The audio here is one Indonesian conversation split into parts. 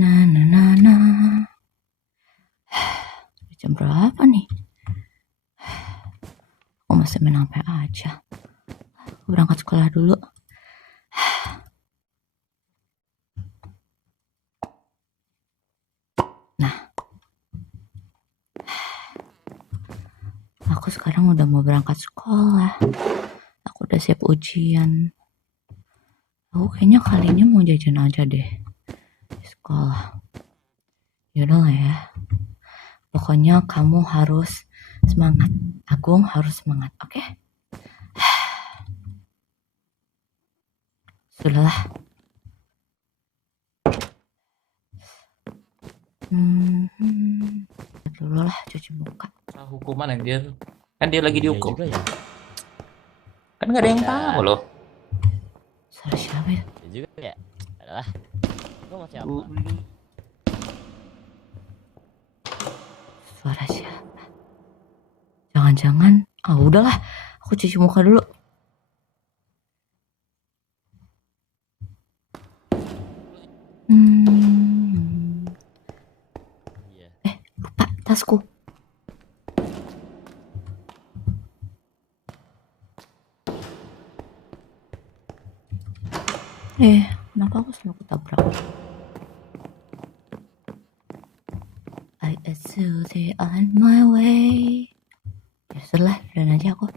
Nah, nah, nah, nah. Jam berapa nih? Aku masih main HP aja. Aku berangkat sekolah dulu. Nah, aku sekarang udah mau berangkat sekolah. Aku udah siap ujian. Aku kayaknya kalinya mau jajan aja deh di sekolah. Yaudah lah ya. Pokoknya kamu harus semangat. Agung harus semangat, oke? Sudahlah. Dulu lah cuci muka. Hukuman anjir. Kan dia lagi Iya dihukum. juga ya. Kan gak ada yang Ya. tahu loh. Suara siapa ya? Iya juga ya. Adalah. Lu mau siapa? Suara siapa? Jangan-jangan. Udahlah. Aku cuci muka dulu. Iya. Lupa tasku. Kenapa aku selalu ketabrak? I assume on my way. Ya sudah, jalan aja aku.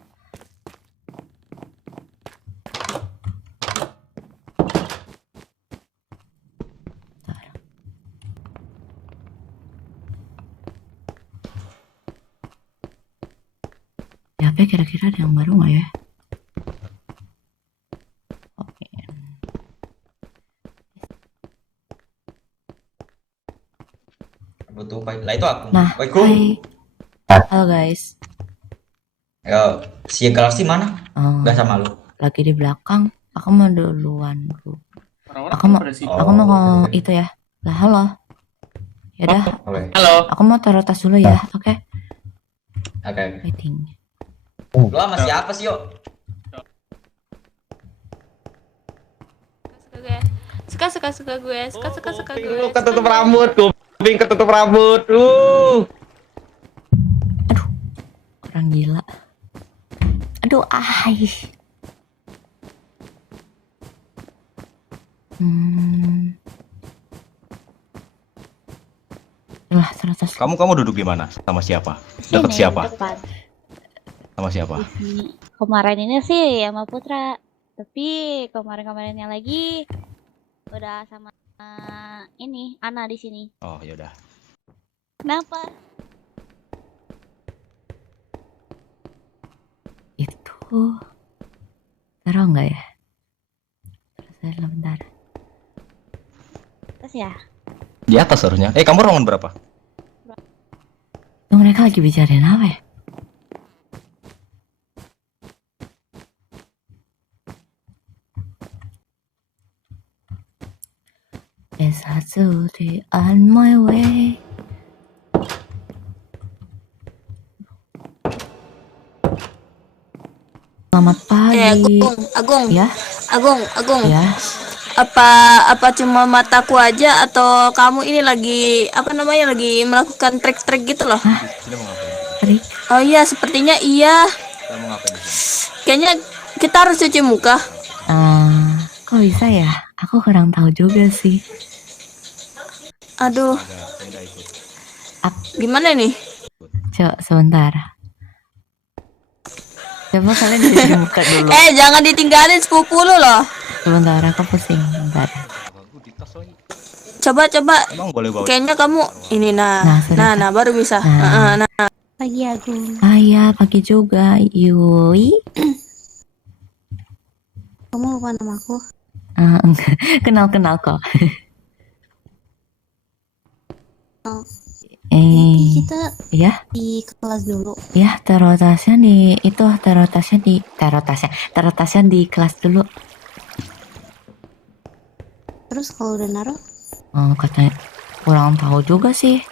Di HP kira-kira ada yang baru nggak ya? Oke. Butuh baik lah itu aku. Nah, hai. Halo guys. Ya, si Galaxy mana? Gak sama lu. Lagi di belakang. Aku mau duluan dulu. Aku mau oke. itu ya. Lah, halo. Yaudah, Halo. aku mau taruh tas dulu ya, oke? Oke. Waiting. Lu sama siapa sih, yuk? Suka gue. Lu ketutup rambut, kuping ketutup rambut. Aduh, orang gila. Aduh, Lah, terus. Kamu duduk di mana? Sama siapa? Dekat siapa? Depan. Sama siapa? Kemarin ini sih sama Putra, tapi kemarin-kemarinnya lagi udah sama ini Ana di sini. Oh, yaudah. Kenapa? Itu taruh nggak ya? Terus bentar. Terus ya? Di atas harusnya. Kamu ruangan berapa? Tuh, mereka lagi bicarain apa ya? S1 on my way. Selamat pagi. Agung. Ya? Agung. Ya. Apa cuma mataku aja atau kamu ini lagi lagi melakukan trik-trik gitu loh? Kita mau ngapain? Trik. Oh iya, sepertinya iya. Kita mau ngapain di sini? Kayaknya kita harus cuci muka. Kok bisa ya? Aku kurang tahu juga sih. Aduh. Gimana nih? Coba sebentar. Coba kalian cuci muka dulu. Jangan ditinggalin sepupu lu loh. Sebentar, aku pusing. Bentar. Coba. Emang boleh bawa? Kayaknya kamu ini nah baru bisa. Nah. Pagi Agung. Ya, pagi juga. Yui. Kamu lupa nama aku? Enggak. Kenal kok. Kita ya di kelas dulu. Ya, taruh tasnya di kelas dulu. Terus kalau udah naruh? Katanya kurang tahu juga sih.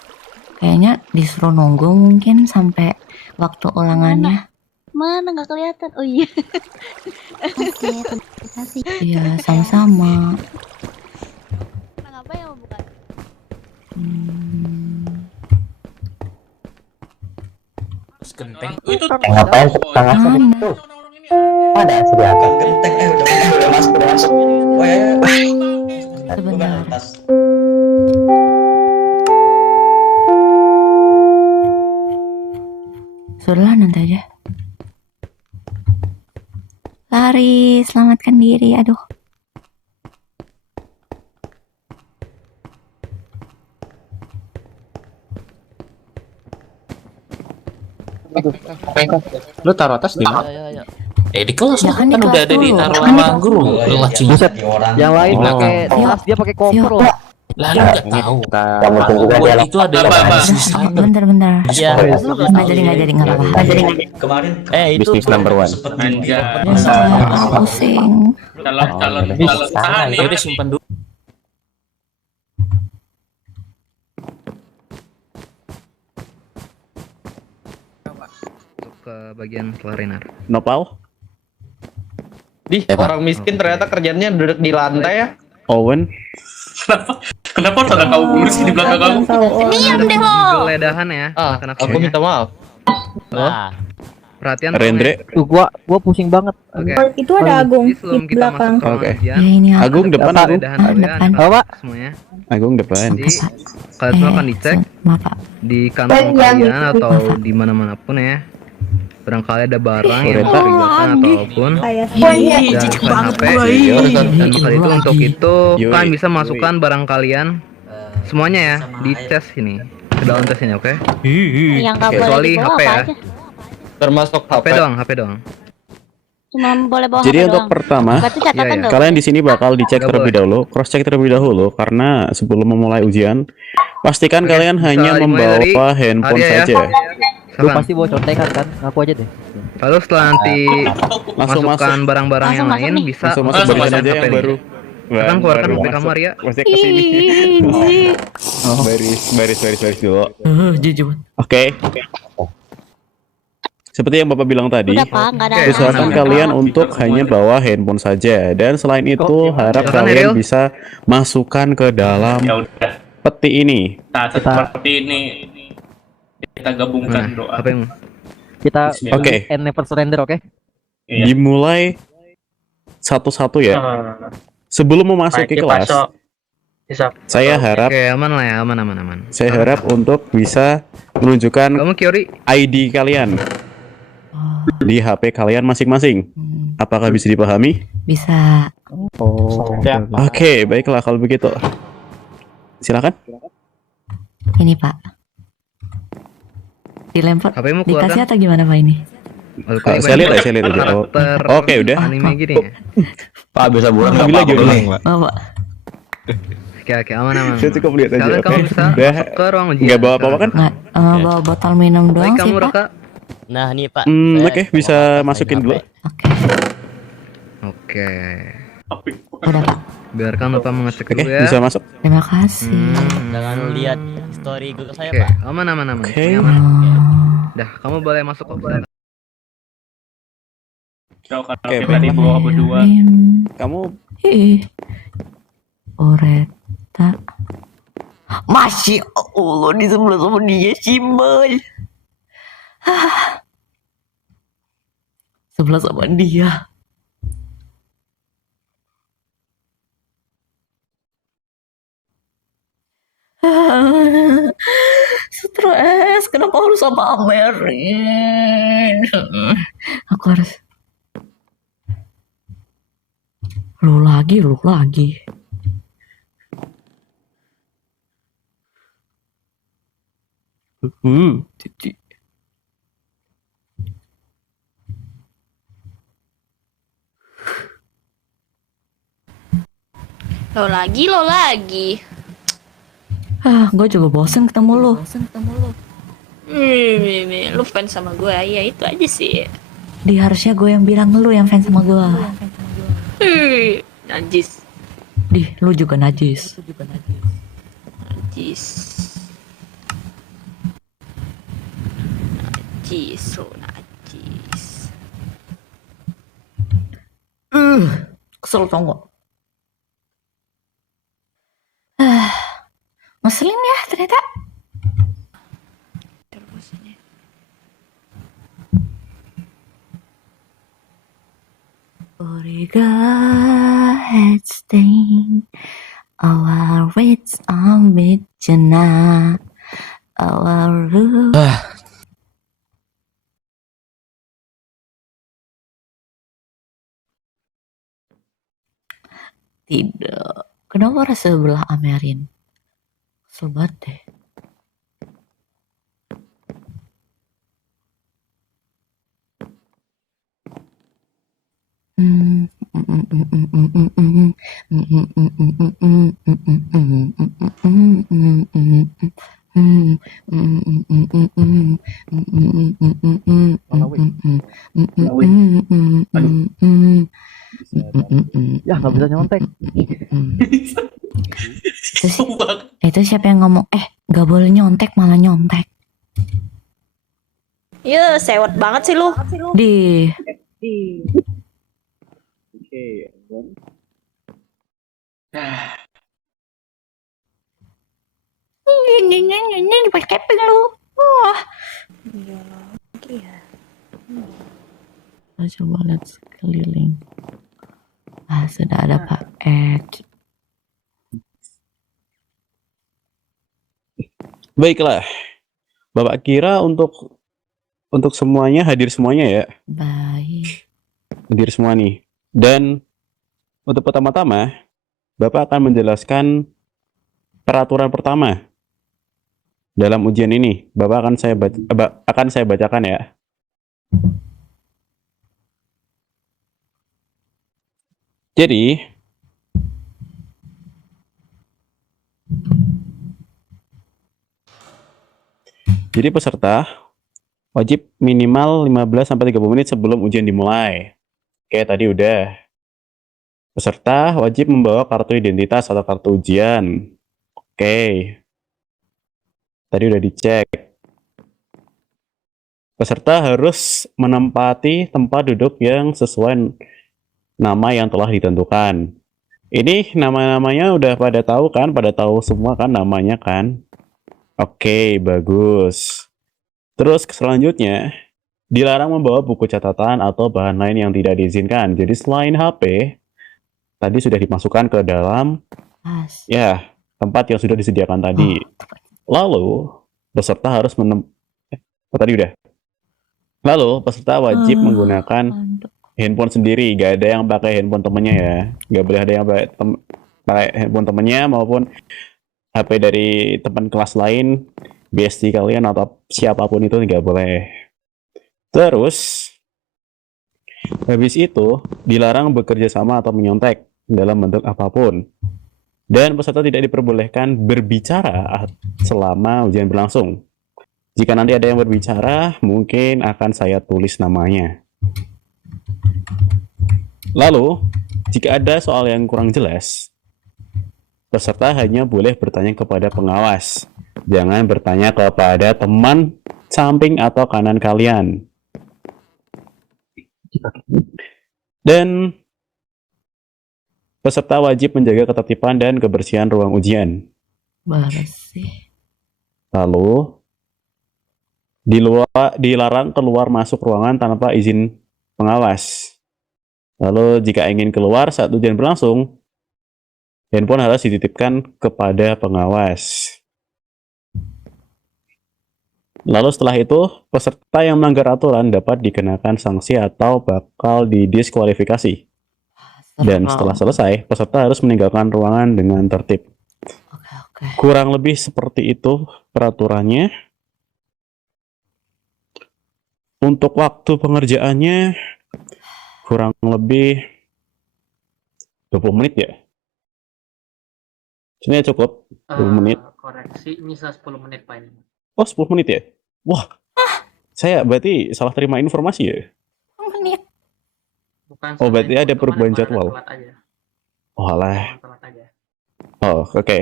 Kayaknya disuruh nunggu mungkin sampai waktu ulangannya. Mana nggak kelihatan? Oh iya. Oke, terima kasih. Iya, sama-sama. Ngapain yang mau buka? genteng. Itu Ngapain tengah Mana? Ada asli aku. Genteng udah masuk udah masuk. Oh ya. Sebentar. Tas. Sudahlah nanti aja. Lari, selamatkan diri. Aduh. lu taruh tas di mana? Ayo. Di kelas Ya kan di kan udah kelas ada dulu. ditaruh Kan di sama kelas guru. Oh, Lu iya, lacing. di orang. Yang lain Oh, pakai Vio, tas, dia pakai koper Vio, loh. Lah lu nggak tahu. Kamu tunggu Buat aja. itu adalah asisten. bentar. Iya. Nggak jadi nggak apa-apa. Kemarin Itu Bisnis number one. sempet Pusing. Calon tahan ya udah simpan dulu. Ke bagian kelarinar. Nopal? Di orang miskin ternyata kerjanya duduk di lantai ya. Owen? Kenapa harus ada kamu dulu sih di belakang kamu? Diam deh lo. Geledahan ya. Anak Aku minta maaf. Nah, perhatian. Rendre? Tuh gua pusing banget. Oke. Itu ada Agung Jadi sebelum di kita belakang. masuk ke ruang Oke. ujian, Ya ini aku. Agung depan, Agung. geledahan dulu ya, Depan. anak-anak Apa, Pak? semuanya. Agung depan. Jadi kalian semua akan dicek Maaf Pak. di kantong kalian atau di mana-mana pun ya. Barangkali ada barang yang mencurigakan ataupun Kayak dan selain HP dan kali itu untuk itu Yoi. kalian bisa masukkan barang kalian semuanya ya di tes ini ke dalam tes ini, oke? Yang nggak boleh Kecuali dibawa HP apa ya. aja. Termasuk HP doang, HP doang. Cuma boleh bawa Jadi HP untuk doang. pertama, Berarti catatan Iya, iya. dong. kalian di sini bakal dicek Nggak terlebih dahulu, cross check terlebih dahulu karena sebelum memulai ujian, pastikan Oke, kalian bisa hanya dimulai dari membawa handphone Arya ya. saja. Lu pasti bawa contekan kan? Aku aja deh. Lalu setelah nanti Langsung masukkan masuk. barang-barang yang Langsung lain masuk nih. bisa Langsung masuk Langsung barisan masuk aja yang HP baru. Sekarang keluarkan Baru HP masuk. kamu, Arya. Masuk ke sini. Baris dulu. Jujur. Oke. Seperti yang Bapak bilang tadi, Udah Pak, nggak ada. Oke, usahakan aman. kalian untuk hanya bawa handphone saja. Dan selain itu, harap Silakan, kalian Eril. bisa masukkan ke dalam Ya udah. peti ini. Nah, seperti ini kita gabungkan Nah, doa. apa yang Kita Oke. and never surrender, oke? Iya. Dimulai satu-satu ya. Sebelum memasuki kelas, saya harap Oke, aman lah ya, aman. saya harap untuk bisa menunjukkan Kamu Kiori, ID kalian di HP kalian masing-masing. Apakah bisa dipahami? Bisa. Oke, baiklah kalau begitu. Silakan. Ini Pak. Dilempar. HP-mu Dikasih keluarkan. atau gimana Pak ini? Saya lihat aja. Oh, oke, udah. Anime gini ya. Pak bisa bulan Ambil aja ulang, Pak. Oh Pak. Oke, aman. Saya cukup lihat aja. Kalian Oke. kamu bisa Udah. masuk ke ruang ujian. Nggak bawa apa-apa kan? Nggak, bawa botol minum Baik, doang sih kamu Pak. Raka. nah nih Pak. Hmm, saya oke, mau bisa main masukin HP. dulu. Oke. Oke. Udah Pak. Biarkan Bapak mengecek Oke, dulu ya. bisa masuk. Terima kasih. Jangan lihat story Google saya Oke, Pak. aman. Oke. Semuanya aman. Oh. Dah, kamu boleh masuk kok. Oke, Tadi bawa berdua. Kamu Ih. Oreta. Masya Allah di sebelah sama dia simbol. Sebelah sama dia. Stres, kenapa harus sama Amerin? Aku harus. Lu lagi. Cici. Lo lagi. Gue juga bosen ketemu lu. Lu fans sama gue, ya itu aja sih. Harusnya gue yang bilang lu yang fans sama gue. Najis. Lu juga najis. Lo najis. Kesel tau gak? Ngeselin ya ternyata. 우리가 했던 our wits on 믿잖아. Our love. Tidak. Kenapa rasa sebelah Amerin? Sobat deh. Ya nggak bisa nyontek. Itu siapa yang ngomong? Gak boleh nyontek, malah nyontek. Ya, sewot banget sih lu. Di. Ini pakai keping lu. Wah. Coba lihat sekeliling. Sudah ada Pak X. Baiklah. Bapak kira untuk semuanya hadir semuanya ya. Baik. Hadir semua nih. Dan untuk pertama-tama Bapak akan menjelaskan peraturan pertama dalam ujian ini. Bapak akan saya bacakan ya. Jadi peserta wajib minimal 15-30 menit sebelum ujian dimulai. Oke, tadi udah. Peserta wajib membawa kartu identitas atau kartu ujian. Oke. Tadi udah dicek. Peserta harus menempati tempat duduk yang sesuai nama yang telah ditentukan. Ini nama-namanya udah pada tahu kan? Pada tahu semua kan namanya kan? Oke, bagus. Terus selanjutnya, dilarang membawa buku catatan atau bahan lain yang tidak diizinkan. Jadi selain HP, tadi sudah dimasukkan ke dalam tempat yang sudah disediakan tadi. Lalu, peserta harus Lalu, peserta wajib menggunakan handphone sendiri. Gak ada yang pakai handphone temennya ya. Gak boleh ada yang pakai handphone temennya maupun HP dari teman kelas lain, bestie kalian atau siapapun itu nggak boleh. Terus, habis itu dilarang bekerja sama atau menyontek dalam bentuk apapun. Dan peserta tidak diperbolehkan berbicara selama ujian berlangsung. Jika nanti ada yang berbicara, mungkin akan saya tulis namanya. Lalu, jika ada soal yang kurang jelas, peserta hanya boleh bertanya kepada pengawas. Jangan bertanya kepada teman samping atau kanan kalian. Dan peserta wajib menjaga ketertiban dan kebersihan ruang ujian. Bersih. Lalu, dilarang keluar masuk ruangan tanpa izin pengawas. Lalu, jika ingin keluar saat ujian berlangsung, handphone harus dititipkan kepada pengawas. Lalu setelah itu, peserta yang melanggar aturan dapat dikenakan sanksi atau bakal didiskualifikasi. Dan setelah selesai, peserta harus meninggalkan ruangan dengan tertib. Kurang lebih seperti itu peraturannya. Untuk waktu pengerjaannya, kurang lebih 20 menit ya. Ini cukup 20 menit. Koreksi, ini 10 menit Pak ini. Oh, 10 menit ya? Wah, saya berarti salah terima informasi ya? Menit. Bukan Oh, berarti ada perubahan jadwal. Oh, alah. Oh, oke.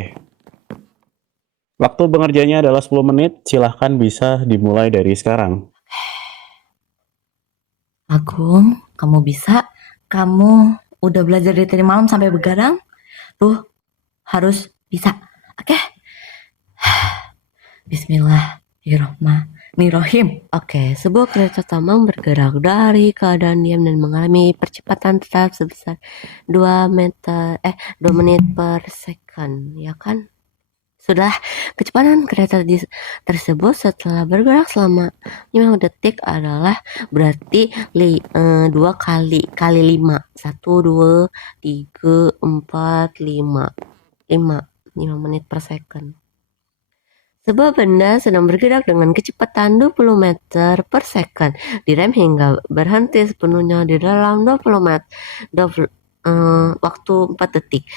Waktu pengerjaannya adalah 10 menit, silahkan bisa dimulai dari sekarang. Agung, kamu bisa. Kamu udah belajar dari tadi malam sampai begadang. Tuh, harus bisa. Oke? Bismillah. Bismillahirrahmanirrahim. Oke, sebuah kereta tambang bergerak dari keadaan diam dan mengalami percepatan tetap sebesar 2 menit per second, ya kan? Sudah, kecepatan kereta tersebut setelah bergerak selama 5 detik adalah berarti 2 kali 5. 1, 2, 3, 4, 5. 5 menit per second. Sebuah benda sedang bergerak dengan kecepatan 20 meter per second, direm hingga berhenti sepenuhnya di dalam 20 meter, waktu 4 detik.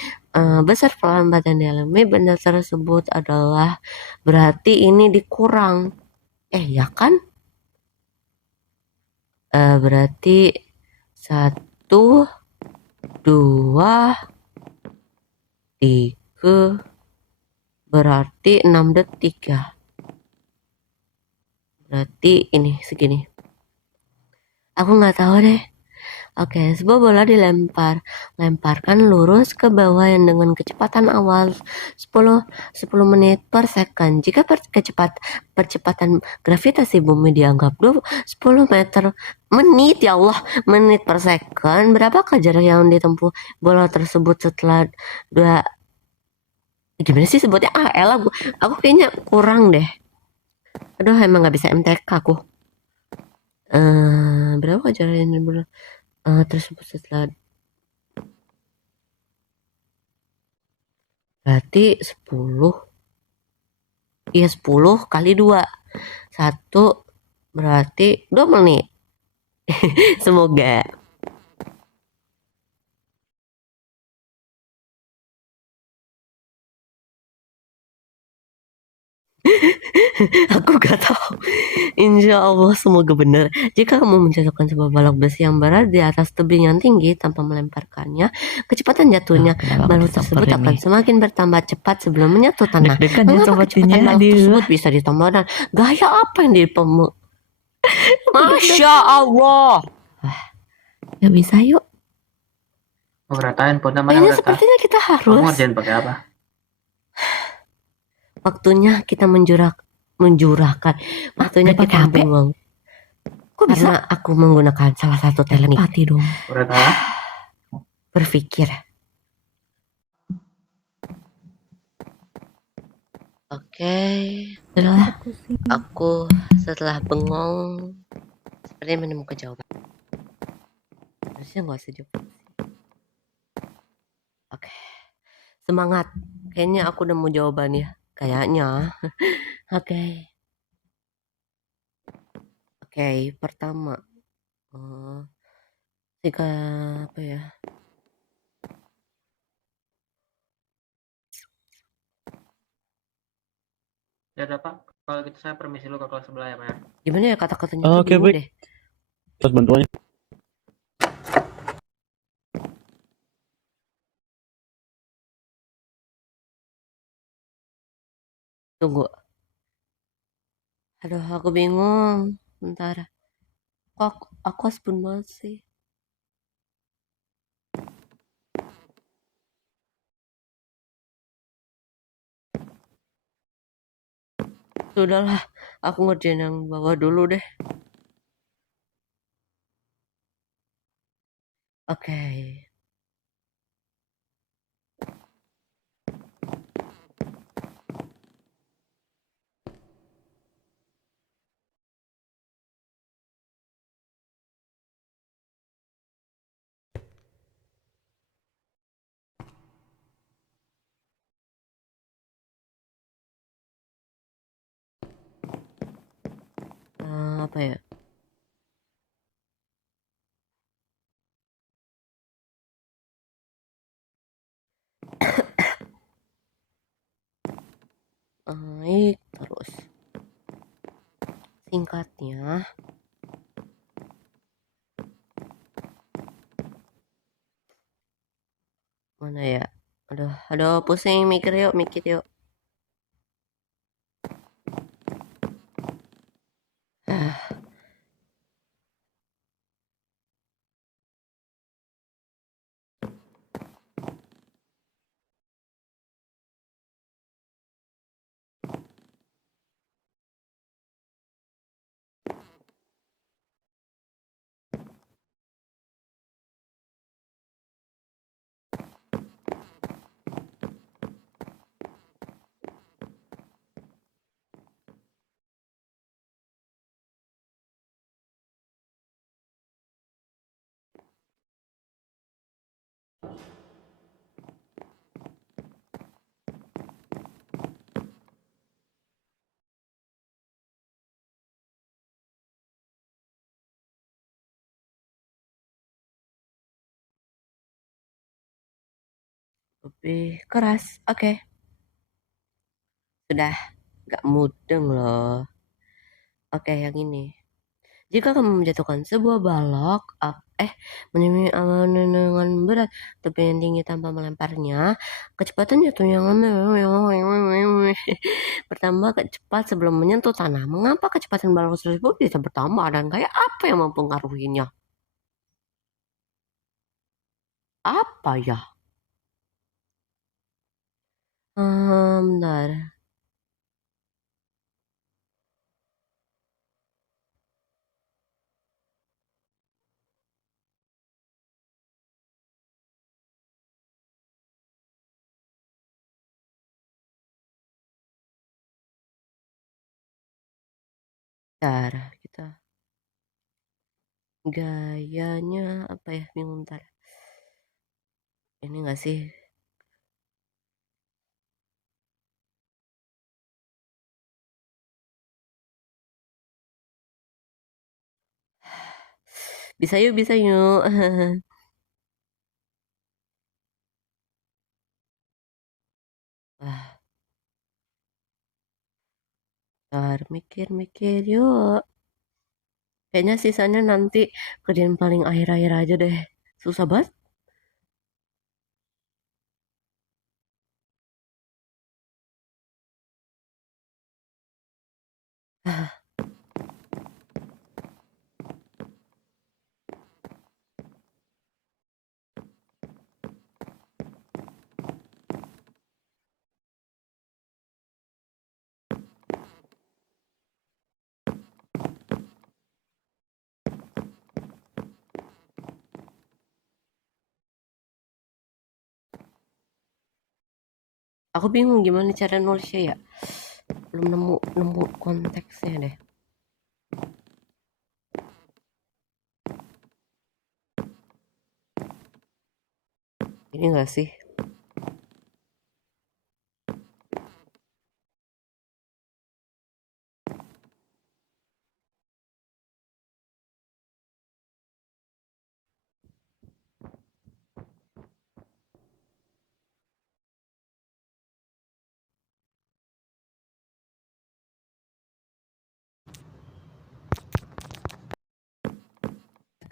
Besar pelambatan dialami benda tersebut adalah berarti ini dikurang. Ya kan? Berarti 1, 2, 3, berarti 6 detik ya. Berarti ini segini. Aku nggak tahu deh. Oke, sebuah bola lemparkan lurus ke bawah yang dengan kecepatan awal 10 menit per second. Jika percepatan gravitasi bumi dianggap 10 menit, ya Allah, menit per second, berapakah jarak yang ditempuh bola tersebut setelah gimana sih sebutnya? Elah, aku kayaknya kurang deh. Aduh, emang nggak bisa MTK aku. Berapa jarak yang bola tersebut setelah berarti 10. Iya, 10 kali 2. 1 berarti 2 menit. Semoga. Aku gak tahu. Insya Allah semoga benar. Jika kamu menjatuhkan sebuah balok besi yang berat di atas tebing yang tinggi tanpa melemparkannya, kecepatan jatuhnya balok tersebut akan semakin bertambah cepat sebelum menyentuh tanah. Mengapa kecepatan balok tersebut bisa ditambah dan gaya apa yang Masya Allah. Ya bisa yuk. Ngeratain pun Kayaknya sepertinya kita harus. pakai apa? Waktunya kita menjurahkan. Waktunya kita bengong. Kok bisa? Karena aku menggunakan salah satu teknik. Telepati dong. Berpikir. Oke. Aku setelah bengong sepertinya menemukan jawaban. Harusnya gak usah jawab. Oke. Semangat. Kayaknya aku nemu jawabannya. Kayaknya. Oke. Pertama. Jika apa ya? Ya udah Pak, kalau gitu saya permisi dulu ke kelas sebelah ya Pak ya. Gimana ya kata-katanya? Oke, baik. Deh. Terus bantuannya. Tunggu. Aduh, aku bingung. Bentar. Aku asbun banget sih. Sudahlah, aku ngerjain yang bawah dulu deh. Oke. Apa ya? Terus singkatnya mana ya? Aduh, pusing mikir yuk. Lebih keras. Oke. Sudah. Gak mudeng loh. Oke, yang ini. Jika kamu menjatuhkan sebuah balok, menemui awan dengan berat, tebing yang tinggi tanpa melemparnya, kecepatan jatuhnya bertambah cepat sebelum menyentuh tanah. Mengapa kecepatan balok tersebut bisa bertambah dan kayak apa yang mempengaruhinya? Apa ya? Bentar. Bentar, kita gayanya apa ya? Bingung bentar. Ini enggak sih? Bisa yuk, bisa yuk. Wah, bentar, mikir-mikir yuk. Kayaknya sisanya nanti kerjaan paling akhir-akhir aja deh. Susah banget. Aku bingung gimana cara nulisnya ya. Belum nemu konteksnya deh. Ini enggak sih?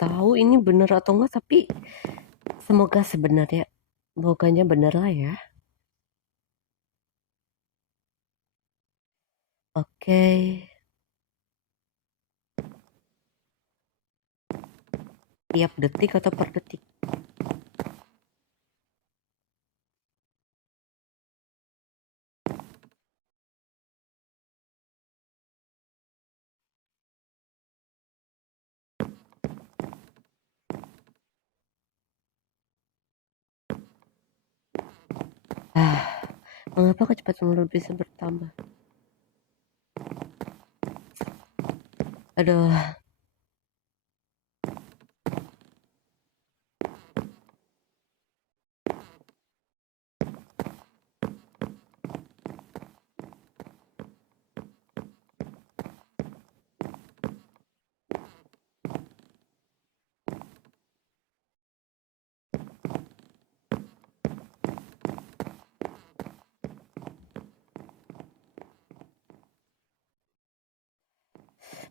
Tahu ini bener atau enggak, tapi semoga sebenarnya semoga bener lah ya. Oke. Tiap detik atau per detik? Mengapa kecepatan mulut bisa bertambah? Aduh.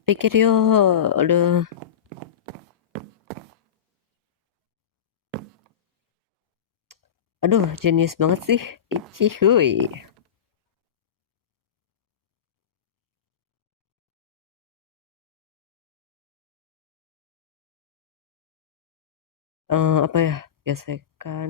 Pikir yuk. Aduh. Aduh, jenius banget sih. Ichi hui. Apa ya? Gesekan.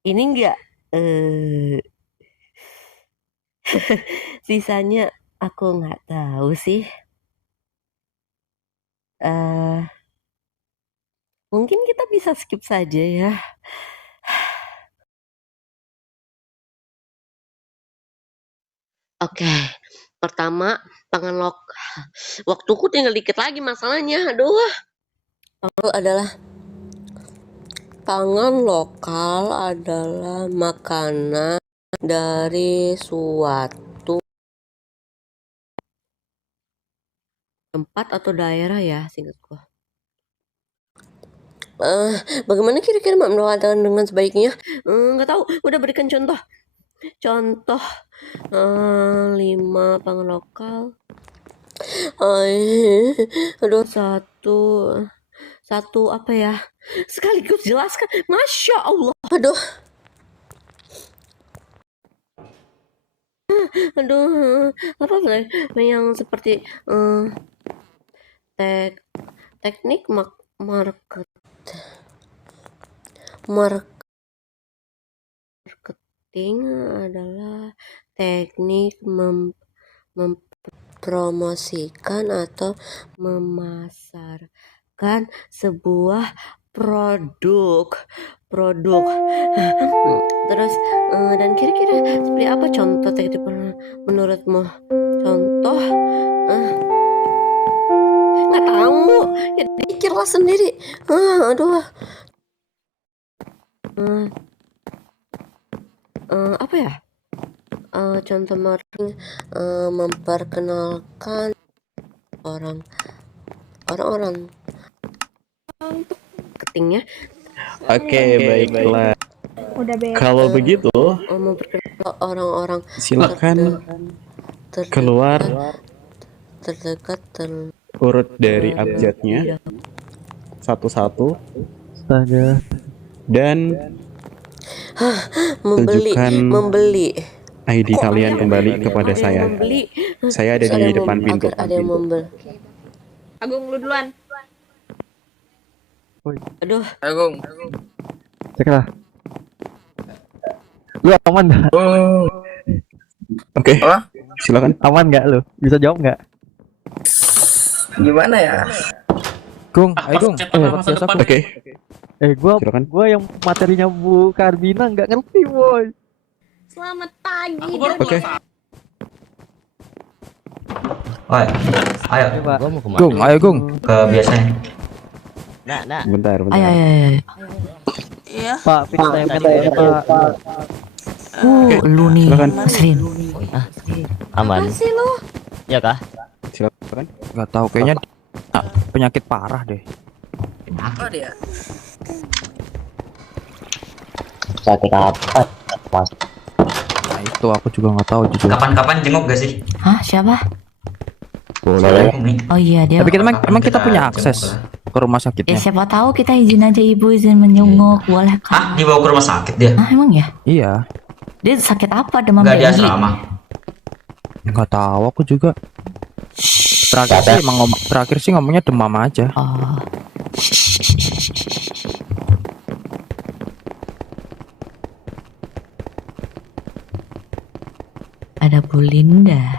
Ini enggak sisanya aku nggak tahu sih. Mungkin kita bisa skip saja ya. Oke, Pertama, waktuku tinggal dikit lagi masalahnya. Aduh. Adalah pangan lokal adalah makanan dari suatu tempat atau daerah ya, singkatku. Bagaimana kira-kira Mak mengatakan dengan sebaiknya? Nggak tahu. Udah berikan contoh. Contoh 5 pangan lokal. Aduh, satu apa ya? Sekaligus jelaskan. Masya Allah. Aduh. Apa yang seperti teknik marketing adalah teknik mempromosikan atau memasarkan sebuah produk. Terus dan kira-kira seperti apa contoh teknik menurutmu? Contoh nggak tahu ya, pikirlah sendiri. Apa ya contoh marketing memperkenalkan orang-orang marketingnya. Oke, baiklah. Kalau begitu, Memperkenalkan orang-orang silakan keluar terdekat urut dari abjadnya satu-satu dan membeli ID kalian kembali kepada saya. Saya ada di depan pintu. Ada yang membeli. Agung lu duluan. Aduh. Agung. Cek lah. Lu aman nggak? Oke. Silakan. Aman nggak lu? Bisa jawab nggak? Gimana ya? Gung, ayo Gung. Oke. Silakan. Gua yang materinya Bu Karbina nggak ngerti, boy. Selamat pagi. Oke. Ayo. Gua mau kemana? Gung, ayo Gung. Ke biasanya. Nah. Bentar. Ayo. Iya. Pak, pinta Pak. Lu nih, Silakan. Asrin. Aman. Apa sih lu? Ya kah? Silakan. Nggak tahu, kayaknya penyakit parah deh. Apa dia? Sakit apa? Mas. Nah itu aku juga nggak tahu jujur. Kapan-kapan jenguk gak sih? Hah, siapa? Boleh. Oh iya, dia. Tapi kita emang kita punya jenguk akses ke rumah Ya sakitnya. siapa tahu kita izin aja ibu, izin menjenguk, boleh kan? Dibawa ke rumah sakit dia? Emang ya? Iya. Dia sakit apa? Demam Nggak di tinggi? asrama? Nggak tahu aku juga. Terakhir sih ngomongnya demam aja. Oh. Ada Bu Linda.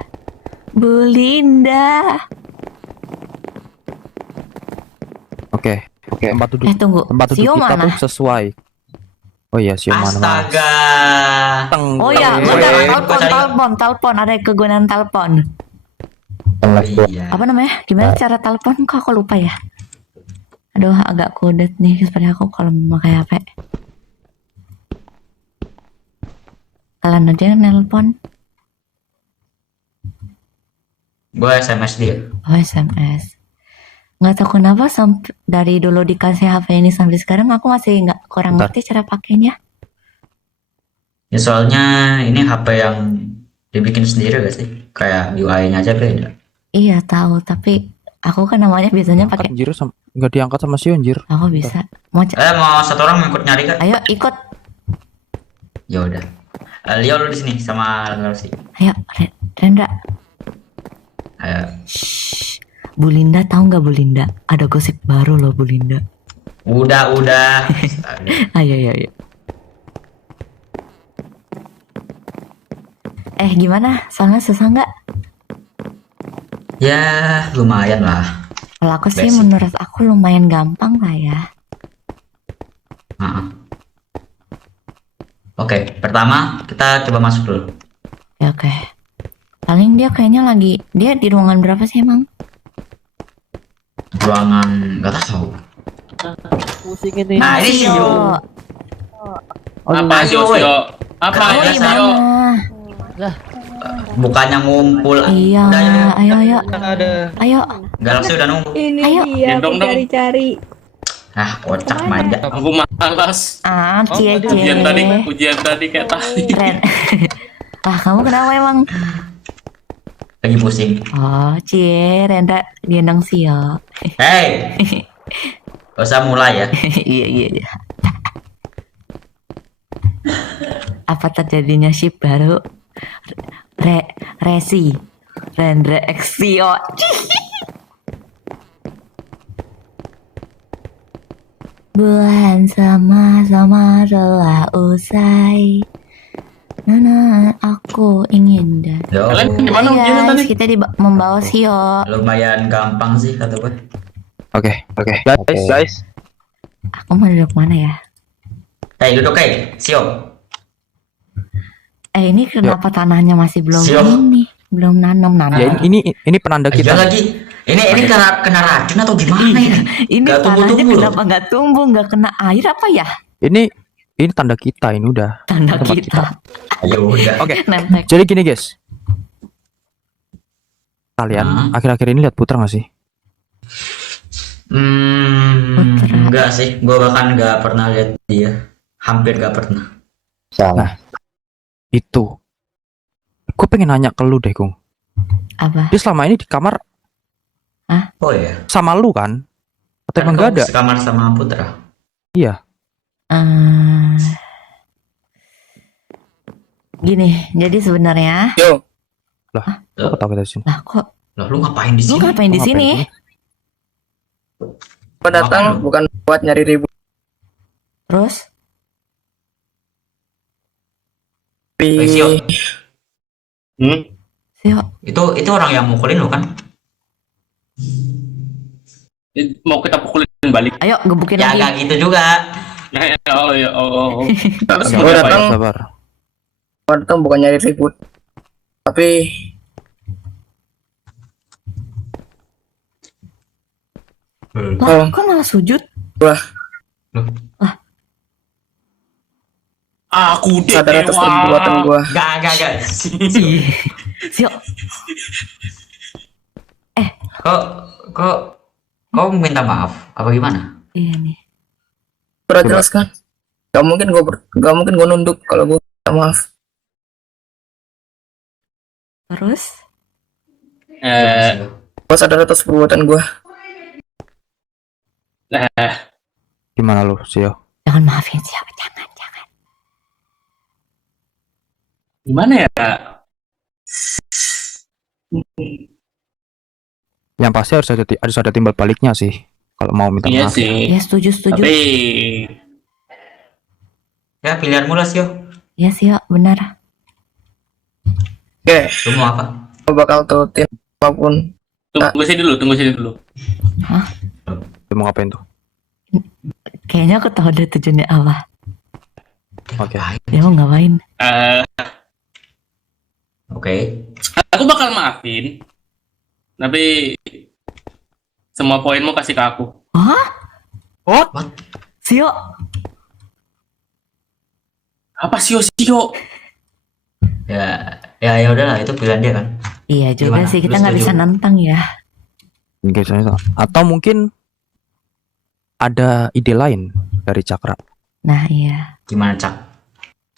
Oke. Tempat duduk. Tunggu. Tempat duduk Sio kita mana? tuh sesuai. Oh iya, Sio mana? Astaga. Oh ya, telepon. Ada kegunaan telepon. Iya. Apa namanya? Gimana cara telepon? Kok aku lupa ya? Aduh, agak kudet nih seperti aku kalau memakai HP. Kalian aja yang nelpon. Gue SMS dia. Oh, SMS. Nggak tahu kenapa dari dulu dikasih HP ini sampai sekarang aku masih kurang ngerti cara pakainya. Ya soalnya ini HP yang dibikin sendiri gak sih? Kayak UI-nya aja beda. Iya tahu, tapi aku kan namanya biasanya pakai. Anjir, nggak diangkat sama Sio anjir. Aku bisa. Mau satu orang mau ikut nyari kan? Ayo ikut. Ya udah. Leo lu di sini sama Rosi. Ayo, Rendra. Ayo. Bu Linda tahu nggak Bu Linda? Ada gosip baru loh Bu Linda. Udah. Ayo. Gimana? Soalnya susah nggak? Ya lumayan lah. Kalau aku sih Basic. menurut aku lumayan gampang lah ya. Oke, pertama kita coba masuk dulu. Ya, oke. Paling dia kayaknya dia di ruangan berapa sih emang? Ruangan nggak tahu. Pusing ini. Nah ini sih Sio. yo. Apa Ayo, Sio? woi. Apa Oh, ya di Sio? mana? Bukannya ngumpul. Iya, Udah, ayo. Ada. Ayo. Galaxy udah nunggu. Ini Ayo. dia Gendong aku dong. cari-cari. Ah kocak manja. Aku malas. Ah, cie. Ujian tadi kayak tadi. Keren. Ah, kamu kenapa emang? Lagi pusing. Oh, cie, Renda gendong Sio. Hey. Gak usah mulai ya. Iya. Apa terjadinya ship baru? Resi. Rendra X Sio. Bulan sama-sama telah usai. Nana, aku ingin Yo. Kalian gimana Hai ujiannya tadi? guys, kita membawa Sio. Lumayan gampang sih kata gue. Oke. Guys. Aku mau duduk mana ya? Hey duduk hey. Sio. Ini kenapa tanahnya masih belum Sio. ini? Belum nanam. Ya ini penanda Iya lagi. Ini kena racun atau gimana ini? Ini Nggak tanahnya tumbuh-tumbuh loh. kenapa nggak tumbuh, nggak kena air apa ya? Ini tanda kita ini udah. Tanda Tempat kita. Ayo udah. Oke. Nempel. Jadi gini guys. Kalian akhir-akhir ini lihat Putra nggak sih? Enggak sih. Gue bahkan nggak pernah lihat dia. Hampir nggak pernah. Salah. Itu. Gue pengen nanya ke lu deh, Kung. Apa? Dia selama ini di kamar Oh ya. sama lu kan? Atau emang Kan nggak ada? kamu sekamar sama Putra. Iya. Gini, jadi sebenarnya. Lah, kok tahu kita di sini? Lah kok? Loh, lu ngapain di Lu sini? ngapain di Lu ngapain sini? di sini? Gua datang Makan. bukan buat nyari ribut, Terus? Eh, Sio. Sio. Itu orang yang mukulin lu kan? Mau kita pukulin balik. Ayo gebukin Ya lagi. nggak gitu juga. Oh. Terus Gua mau diapain? datang. Sabar. gua datang bukan nyari ribut. Tapi Lah, kok malah sujud? Aku sadar atas perbuatan dewa. gua. Gak. Sio. Kok minta maaf? Apa gimana? Iya nih. Udah jelas kan? Gak mungkin gua nunduk kalau gua minta maaf. Terus? Gua sadar atas perbuatan gua. Gimana lu, Sio? Jangan maafin Sio, jangan. Gimana ya? Yang pasti harus ada timbal baliknya sih. Kalau mau minta Iya maaf. sih. Ya setuju. Tapi Ya pilihanmu lah Sio. Ya Sio, benar. Oke, Lu mau apa? gua bakal turutin apapun. tunggu sini dulu. Lu mau ngapain tuh? Kayaknya aku tahu deh tujuannya apa. Oke. Dia mau ngapain? Oke. Aku bakal maafin. Tapi semua poinmu kasih ke aku. Hah? What? Sio, Apa Sio? Ya udahlah itu pilihan dia kan. iya juga Gimana? sih, kita Lu nggak setuju? bisa nantang ya. Mungkin soalnya salah. Atau mungkin ada ide lain dari Cakra. Nah iya. Gimana Cak?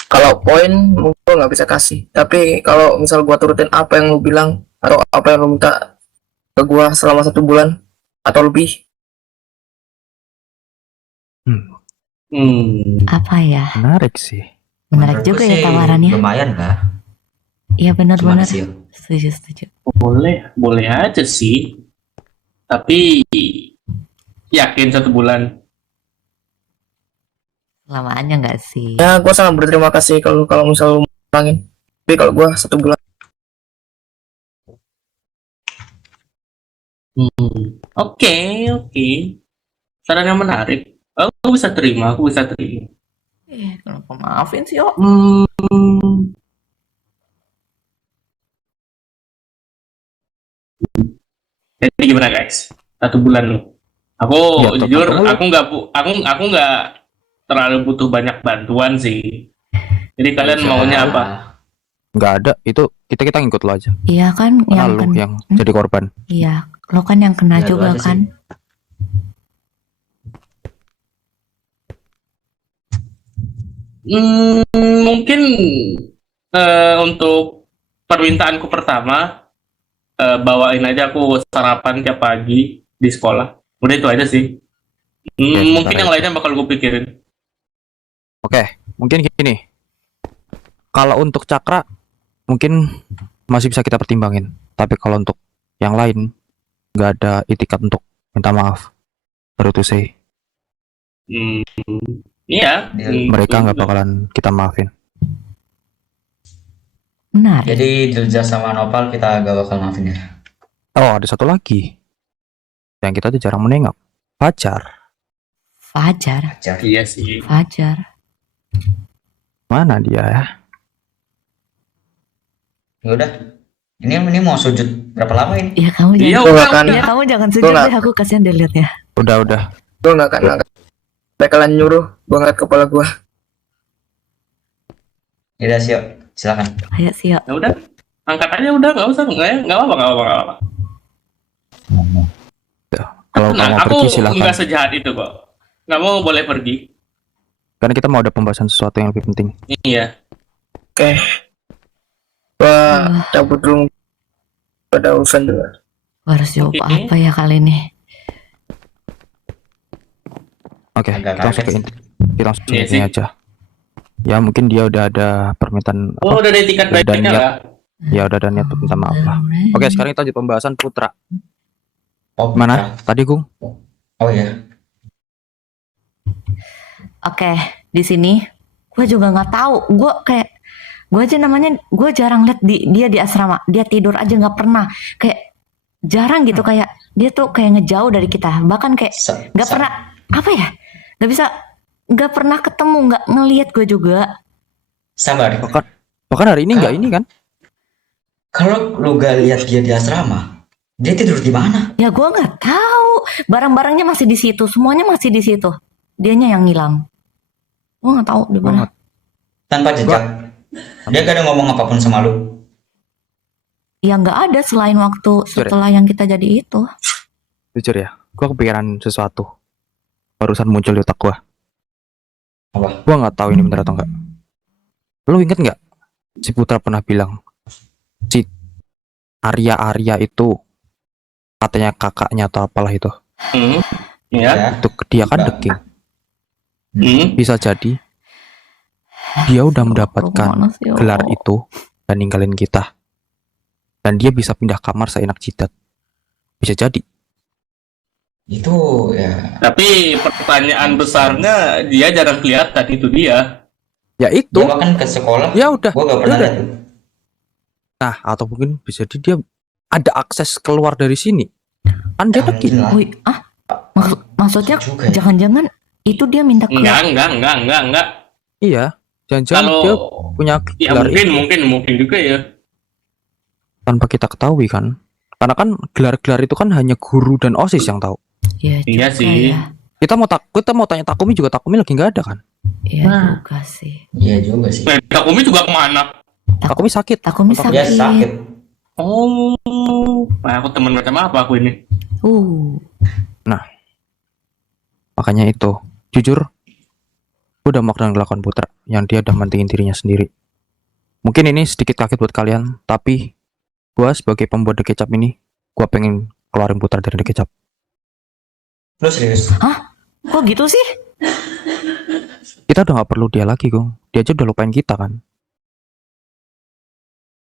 Kalau poin gua nggak bisa kasih. Tapi kalau misal gua turutin apa yang lu bilang atau apa yang lu minta ke gua selama 1 bulan atau lebih, Apa ya? Menarik sih. Menarik Menurutku juga ya sih tawarannya. Lumayan lah. Iya Gimana benar-benar. Sio? Setuju. Boleh aja sih. Tapi yakin 1 bulan. Lamaannya nggak sih? ya gua sangat berterima kasih kalau misal lu ngurangin. Tapi kalau gua 1 bulan. Oke. Saran yang menarik. Aku bisa terima. Kenapa maafin Sio? Jadi gimana guys? 1 bulan loh. Aku Ya, jujur, tergantung aku nggak terlalu butuh banyak bantuan sih. Jadi kalian maunya apa? Nggak ada, itu kita ngikut lo aja. Iya kan Karena yang lo yang Hmm? jadi korban. Iya, lo kan yang kena Ya, lu juga aja sih. kan. Mungkin untuk permintaanku pertama, bawain aja aku sarapan tiap pagi di sekolah. Udah itu aja sih. Mungkin sebentar yang aja. lainnya bakal gue pikirin. Oke, mungkin gini. Kalau untuk Cakra mungkin masih bisa kita pertimbangin. Tapi kalau untuk yang lain nggak ada itikat untuk minta maaf. Baru tuh say, Iya. mereka nggak bakalan kita maafin. Benar. Jadi Dilja sama Nopal kita gak bakal maafin ya. Oh, ada satu lagi yang kita tuh jarang menengok. Pacar. Fajar, Iya sih. Fajar. Mana dia ya? Ya udah. Ini mau sujud berapa lama ini? Ya kamu Iya jangan. udah. kan. Ya kamu jangan sujud nggak- deh, aku kasihan dilihat ya. Udah. Gue nggak akan angkat. Bakalan nyuruh gue ngeliat kepala gue. Ya udah siap. Silakan. Ayo Sio. Ya udah. Angkat aja udah, nggak usah, nggak apa-apa. Kalau Nah, mau aku pergi silahkan. nggak sejahat itu kok. Nggak mau boleh pergi. Karena kita mau ada pembahasan sesuatu yang lebih penting. Iya. Oke. Gue cabut dulu. Pada urusan dulu. Gua harus jawab Oke. apa ya kali ini? Oke, Agak kita langsung kaget ke sih. inti. Kita langsung Iya ke intinya aja. Ya mungkin dia udah ada permintaan Oh, udah ada etikat Udah baiknya niat. lah. ya udah ada niat untuk minta maaf lah. Oke, sekarang kita lanjut pembahasan Putra. Oh, Mana? Tadi Gung? Oh iya. Oke, di sini gue juga nggak tahu. Gue aja namanya gue jarang lihat dia di asrama. Dia tidur aja nggak pernah. Kayak jarang gitu, kayak dia tuh kayak ngejauh dari kita. Bahkan kayak nggak pernah apa ya? Nggak pernah ketemu, nggak ngelihat gue juga. Sabar. Bahkan hari ini nggak ini kan? Kalau lu gak lihat dia di asrama, dia tidur di mana? Ya gue nggak tahu. Barang-barangnya masih di situ, semuanya masih di situ. Dianya yang hilang. Gue nggak tahu di mana. Tanpa jejak. Dia gak ada ngomong apapun sama lu. Ya nggak ada selain waktu setelah yang kita jadi itu. Jujur ya, gue kepikiran sesuatu. Barusan muncul di otak gue. Apa? Gue nggak tahu ini benar atau enggak. Lu inget nggak? Si Putra pernah bilang si Arya itu katanya kakaknya atau apalah itu. Iya. Itu dia kan deking. Bisa jadi dia udah mendapatkan Mana sih, ya gelar Allah? itu dan ninggalin kita. Dan dia bisa pindah kamar seenak jidat. Bisa jadi. Itu ya. Tapi pertanyaan besarnya dia jarang kelihatan, itu dia. Ya itu. Dia bahkan ke sekolah. Ya udah. Gua gak pernah Udah. lihat. Nah, atau mungkin bisa jadi dia ada akses keluar dari sini. Kan dia deking. Wih, maksudnya Juga ya. jangan-jangan itu dia minta keluar. Enggak. Iya. Jangan-jangan Kalau dia punya ya gelar itu mungkin juga ya. tanpa kita ketahui kan. Karena kan gelar-gelar itu kan hanya guru dan OSIS yang tahu. Ya, Iya juga sih. ya. Kita mau tanya Takumi juga, Takumi lagi nggak ada kan. Iya juga sih. Iya juga sih. Takumi juga kemana? Takumi sakit. Takumi sakit. Dia sakit. Oh, nah, aku teman macam apa aku ini? Nah, makanya itu. Jujur, gue udah makan kelakuan Putra yang dia udah mentingin dirinya sendiri. Mungkin ini sedikit kaget buat kalian, tapi gue sebagai pembuat The Kecap ini, gue pengen keluarin Putra dari The Kecap. Lu serius? Hah? Kok gitu sih? Kita udah nggak perlu dia lagi, Gong. Dia aja udah lupain kita kan.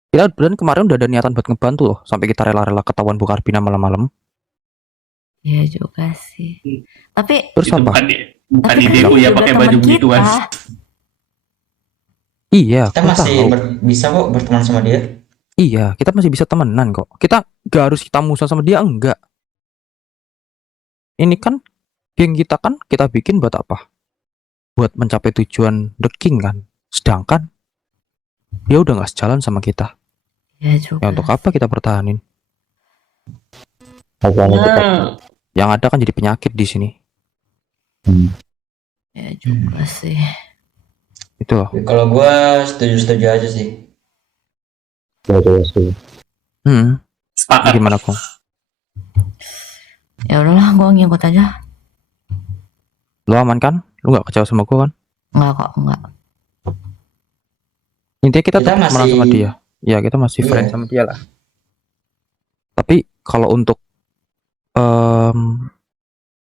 Kita dan kemarin udah ada niatan buat ngebantu loh, sampai kita rela-rela ketahuan Bu Karbina malam-malam. Iya juga sih. Tapi Terus Itu apa? bukan tapi kan ideku dia ya juga pakai teman baju begituan. kita. Iya, Kita aku masih tahu. bisa kok berteman sama dia. Iya, kita masih bisa temenan kok. Kita gak harus kita musuh sama dia, enggak. Ini kan geng kita kan kita bikin buat apa? Buat mencapai tujuan The King kan. Sedangkan dia udah gak sejalan sama kita. Ya juga. Ya untuk apa kita pertahanin? Nah, Yang ada kan jadi penyakit di sini. Ya juga sih. Itu loh. Kalau gua setuju aja sih. sepakat. Gimana kok? Ya udahlah, gue ngikut aja. Lu aman kan? Lu nggak kecewa sama gua kan? Enggak kok, enggak. Intinya kita tetap Kita temenan sama masih- dia. Ya kita masih Iya. friend sama dia lah. Tapi kalau untuk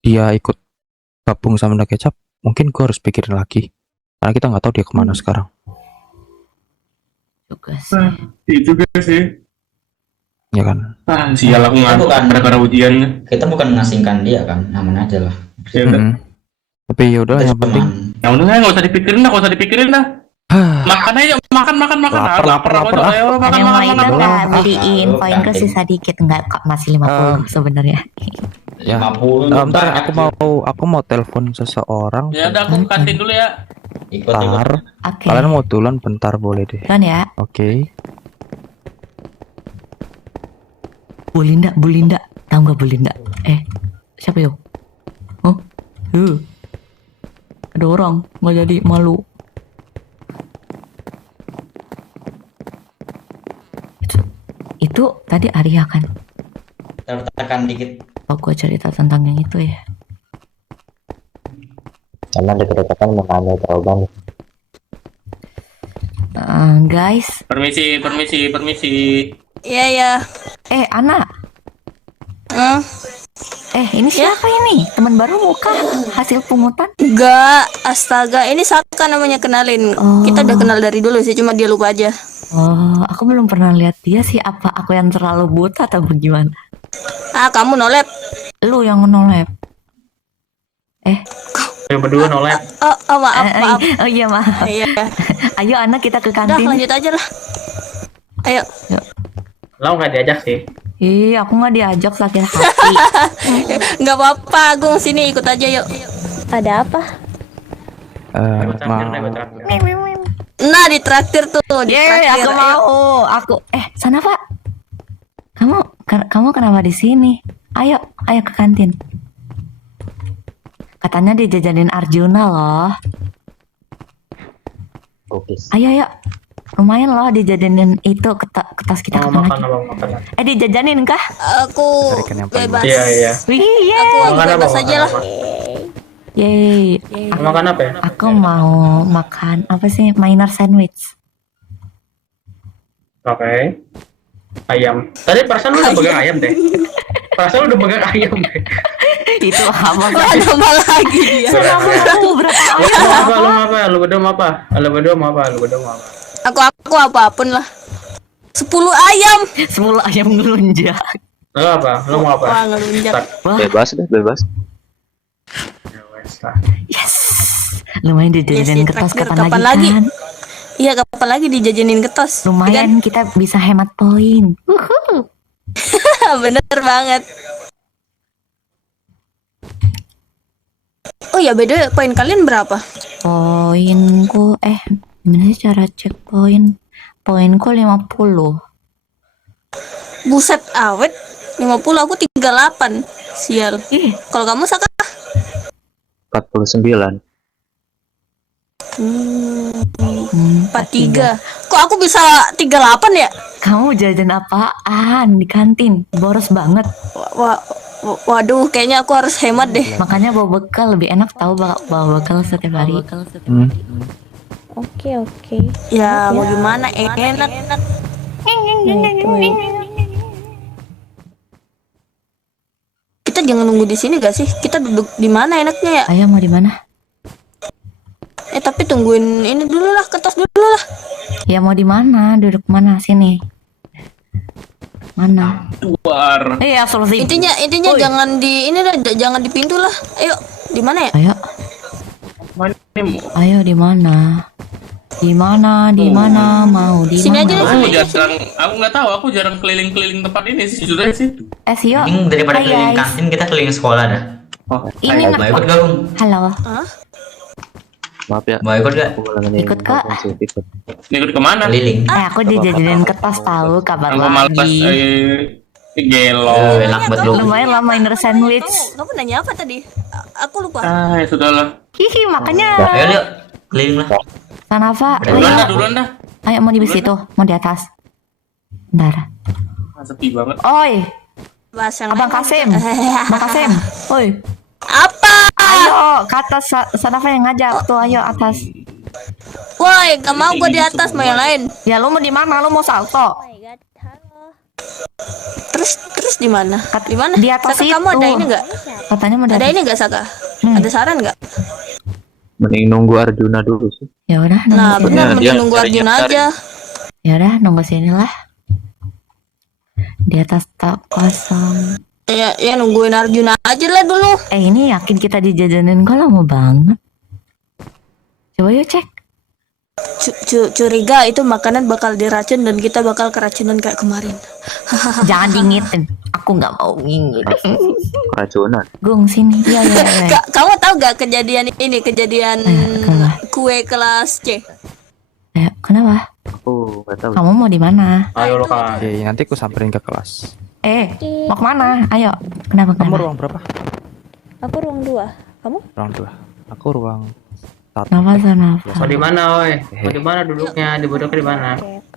dia ikut gabung sama Nugget Kecap, mungkin gua harus pikirin lagi. Karena kita nggak tahu dia kemana sekarang. Juga sih. Itu juga sih. Ya kan? Sial aku ngantuk bukan- gara-gara ujiannya. Kita bukan ngasingkan dia kan, aman aja lah. Ya udah. Tapi ya udah, Kita yang penting cuman- Ya udah nggak usah dipikirin dah. Makan aja, makan. Lapar. Ayo, makan. Ada yang mau makan. nggak beliin Lu poin ke kantin. sisa dikit enggak kok, masih 50 sebenarnya. Ya. 50 Bentar, bentar, aku mau telepon seseorang. Ya udah aku ke kantin dulu ya. ikut. Bentar. Oke. Kalian mau duluan bentar boleh deh. Kan ya. Oke. Bu Linda. Tahu nggak Bu Linda? Siapa yo? Oh. Ada orang, nggak jadi malu. Itu tadi Arya kan? Tekan dikit. Oh, gue cerita tentang yang itu ya. Karena deket-deketan mengambil terlalu banyak. Guys, Permisi. Iya. Ana. Hmm. Ini siapa ini? Teman baru muka hasil pungutan? Enggak, astaga, ini Saka namanya, kenalin. Oh. Kita udah kenal dari dulu sih, cuma dia lupa aja. Oh, aku belum pernah lihat dia sih. Apa aku yang terlalu buta atau bagaimana? Ah, kamu nolep. Lu yang nolep. Ayo berdua nolep. Maaf. Oh iya maaf. Iya. Ayo anak kita ke Udah, kantin. lanjut aja lah. Ayo. Lo nggak diajak sih. Ih, aku nggak diajak, sakit hati. Nggak apa-apa, Agung sini ikut aja yuk. Ada apa? Nah, di traktir tuh, di Yeay, traktir. aku Ayo. mau. Sana Pak. Kamu kenapa di sini? Ayo ke kantin. Katanya dijajanin Arjuna loh. Cookies. Ayo. Lumayan loh dijajanin itu ke tas kita kapan lagi? Makan. Aku Dijajanin kah? Carikan yang paling bebas. Iya. Wih, Aku Makan bebas apa, aja lah. Yeay. Makan apa ya? Aku mau makan apa sih? Minor sandwich. Oke. Ayam. Tadi perasaan lu udah pegang ayam deh. Perasaan lu udah pegang ayam deh. Itu apa? Nambah lagi dia. Aku berapa Lu mau apa? Lu berdua mau apa? Aku apapun lah. 10 ayam. 10 ayam ngelunjak. Lu apa? Lu mau apa? Wah, ngelunjak. Wah, Bebas. yes. Lumayan dijajanin Yes, kertas traktir. kapan Kapan lagi lagi? kan? Iya, kapan lagi dijajanin kertas? Lumayan kita bisa hemat poin. Kan? Bener banget. Oh ya, beda poin kalian berapa? Poinku gimana sih cara cek poin? Poinku 50. Buset, awet. 50, aku 38. Sial. Ih, Kalau kamu Saka? 49. 43. Kok aku bisa 38 ya? kamu jajan apaan di kantin? Boros banget. Waduh, kayaknya aku harus hemat deh. Makanya bawa bekal lebih enak tahu bawa bekal setiap hari. Oke. Ya, mau gimana? Enak. Kita jangan nunggu di sini gak sih? Kita duduk di mana enaknya ya? Ayo mau di mana? Tapi tungguin ini dulu lah, kertas dulu lah. Ya mau di mana? Duduk mana? Sini. Mana? Luar. Solusi. Intinya jangan di ini lah, jangan di pintu lah. Ayo, di mana ya? Ayo di mana? Di mana mau di Sini mana? aja. Aku nggak tahu. Aku jarang keliling-keliling tempat ini sih. Sudah sih. Sio. Mending daripada Hai, keliling guys. kantin kita keliling sekolah dah. Ini Mau ikut gabung? Halo. Maaf ya. Mau ikut gak? Ikut, Kak. Ikut kemana? Keliling. Aku dijajanin kertas tahu kabar Aku malas. lagi. Gelo. Enak banget lu. Lumayan lah main sandwich. Kamu nanya apa tadi? Aku lupa. Ah, ya sudahlah. Hihi, makanya. Ayo yuk, keliling lah. Sanafa, Duluan dah, ayo. duluan dah. Ayo mau di situ, mau di atas. Bentar. Ah, sepi banget. Oi, Bahas yang Abang lain. Kasim. Bang Kasim. Oi. Apa? Ayo, ke atas. Sanafa yang ngajak tuh, ayo atas. Woi, gak mau gue di atas, mau yang lain. Ya lu mau di mana? Lu mau salto? Oh my god, halo. Terus di mana? Di mana? Di atas Saka, kamu itu. ada ini nggak? Katanya mau di Ada atas. ini nggak, Saka? Hmm. Ada saran nggak? Mending nunggu Arjuna dulu sih. Ya udah, Nah, nunggu sini. benar, dia mending nunggu cari Arjuna nyari. aja. Ya udah, nunggu sini lah. Di atas tak kosong. Ya nungguin Arjuna aja lah dulu. Ini yakin kita dijajanin kok lama banget. Coba yuk cek. Curiga itu makanan bakal diracun dan kita bakal keracunan kayak kemarin. Jangan dingitin. Aku nggak mau ngingit. Keracunan. Gung sini. Iya. Kamu tahu gak kejadian ini? Kejadian kenapa? kue kelas C. Kenapa? Aku nggak tahu. Kamu mau di mana? Ayo lo kan. Oke, nanti aku samperin ke kelas. Mau kemana? Ayo. Kenapa? Kamu ruang berapa? Aku ruang 2. Kamu? Ruang 2. Aku ruang 1. Kenapa sana? Mau di mana, woi? Mau di mana duduknya? Duduknya di mana?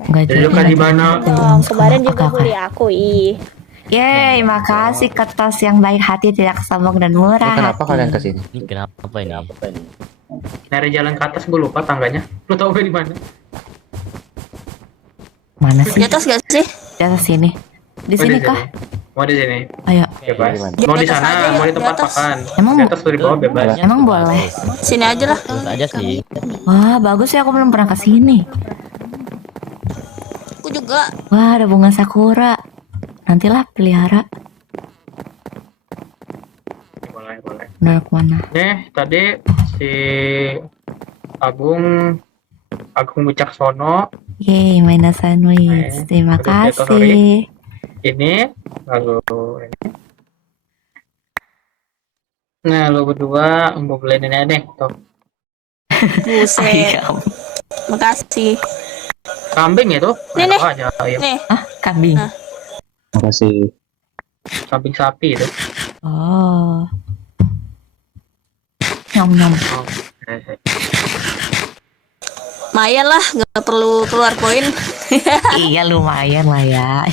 Nggak jadi. Duduknya di mana? Dong, kemarin juga bully aku, ih. Yeay, makasih kertas yang baik hati, tidak sombong dan murah. Kenapa hati. kalian kesini? Ini kenapa ini? Nyari jalan ke atas, gue lupa tangganya. Lu tau gue di mana? Mana Di sih? atas gak sih? Di atas sini. Di Oh, sini kah? Mau di sini. Ayo. Bebas. Di Mau di atas sana, aja ya, mau di di tempat atas. makan. Emang Di atas tuh di bawah bebas. Emang boleh. Sini aja lah. Terus aja sih. Wah, bagus ya, aku belum pernah kesini. Aku juga. Wah, ada bunga sakura. Nantilah pelihara. Boleh. Udah kemana? Nih, tadi si Agung Wicaksono Yeay, mainan sandwich. Terima udah jatuh, kasih. ini, lalu ini. Nah, lu berdua mau beliin ini nih, tuh. Buset. Ayam. Makasih. Kambing itu. Nih, nih. Enak aja, ayam. Nih. Kambing. Nah. Makasih. Kambing sapi itu. Oh. Nyom. Oh, Lumayan lah, nggak perlu keluar poin. Iya, lumayan lah ya.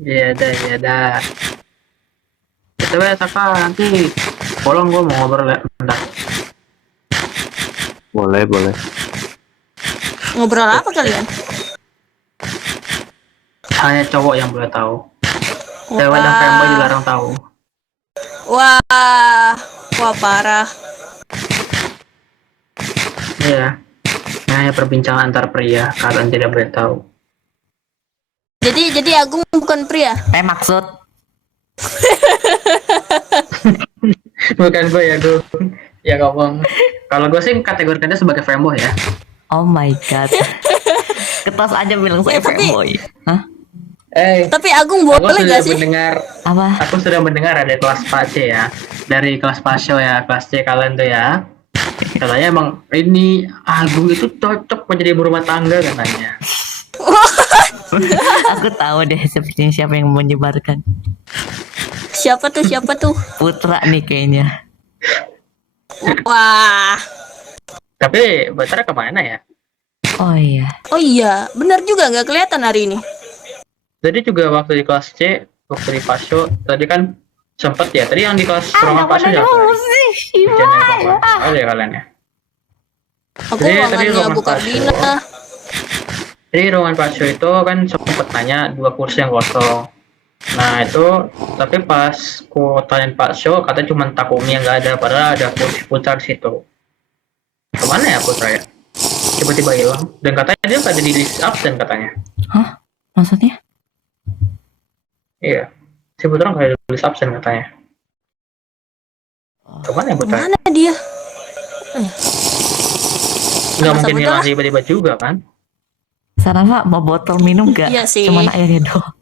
iya dah. Coba Saka nanti tolong gue mau ngobrol ya. Bentar. Boleh. Ngobrol apa kalian? Hanya cowok yang boleh tahu. Cewek dan femboy dilarang tahu. Wah parah. Iya. Hanya perbincangan antar pria, kalian tidak boleh tahu. Jadi Agung bukan pria. Maksud. Bukan gue ya, gue. Ya ngomong. Kalau gue sih kategorikannya sebagai femboy ya. Oh my god. Ketas aja bilang saya femboy. Hah? Tapi Agung Aku boleh sudah gak sih? mendengar. Apa? Aku sudah mendengar ada kelas C ya. Dari kelas Pasio ya, kelas C kalian tuh ya. Katanya emang ini Agung itu cocok menjadi ibu rumah tangga katanya. Aku tahu deh sepertinya siapa yang menyebarkan. Siapa tuh? Putra nih kayaknya. Wah. Tapi Batara kemana ya? Oh iya. Benar juga nggak kelihatan hari ini. Tadi juga waktu di kelas C, waktu di Pasio, tadi kan sempet ya. Tadi yang di kelas ruangan Pasio ya. Ada ya kalian ya? Aku Tadi ruangannya ruangan Bu Kardina. Jadi ruangan Pasio itu kan sempet nanya 2 kursi yang kosong. Nah itu, tapi pas ku tanyain Pasio, katanya cuma Takumi yang nggak ada, padahal ada kursi Putra di situ. Kemana ya Putra ya? Tiba-tiba hilang. Dan katanya dia nggak ada di list absen katanya. Hah? Maksudnya? Iya, si Putra nggak ada di list absen katanya. Kemana ya Putra? Mana dia? Nggak mungkin Putra? hilang tiba-tiba juga kan? Sanafa mau botol minum gak? Iya sih. Cuman airnya doang.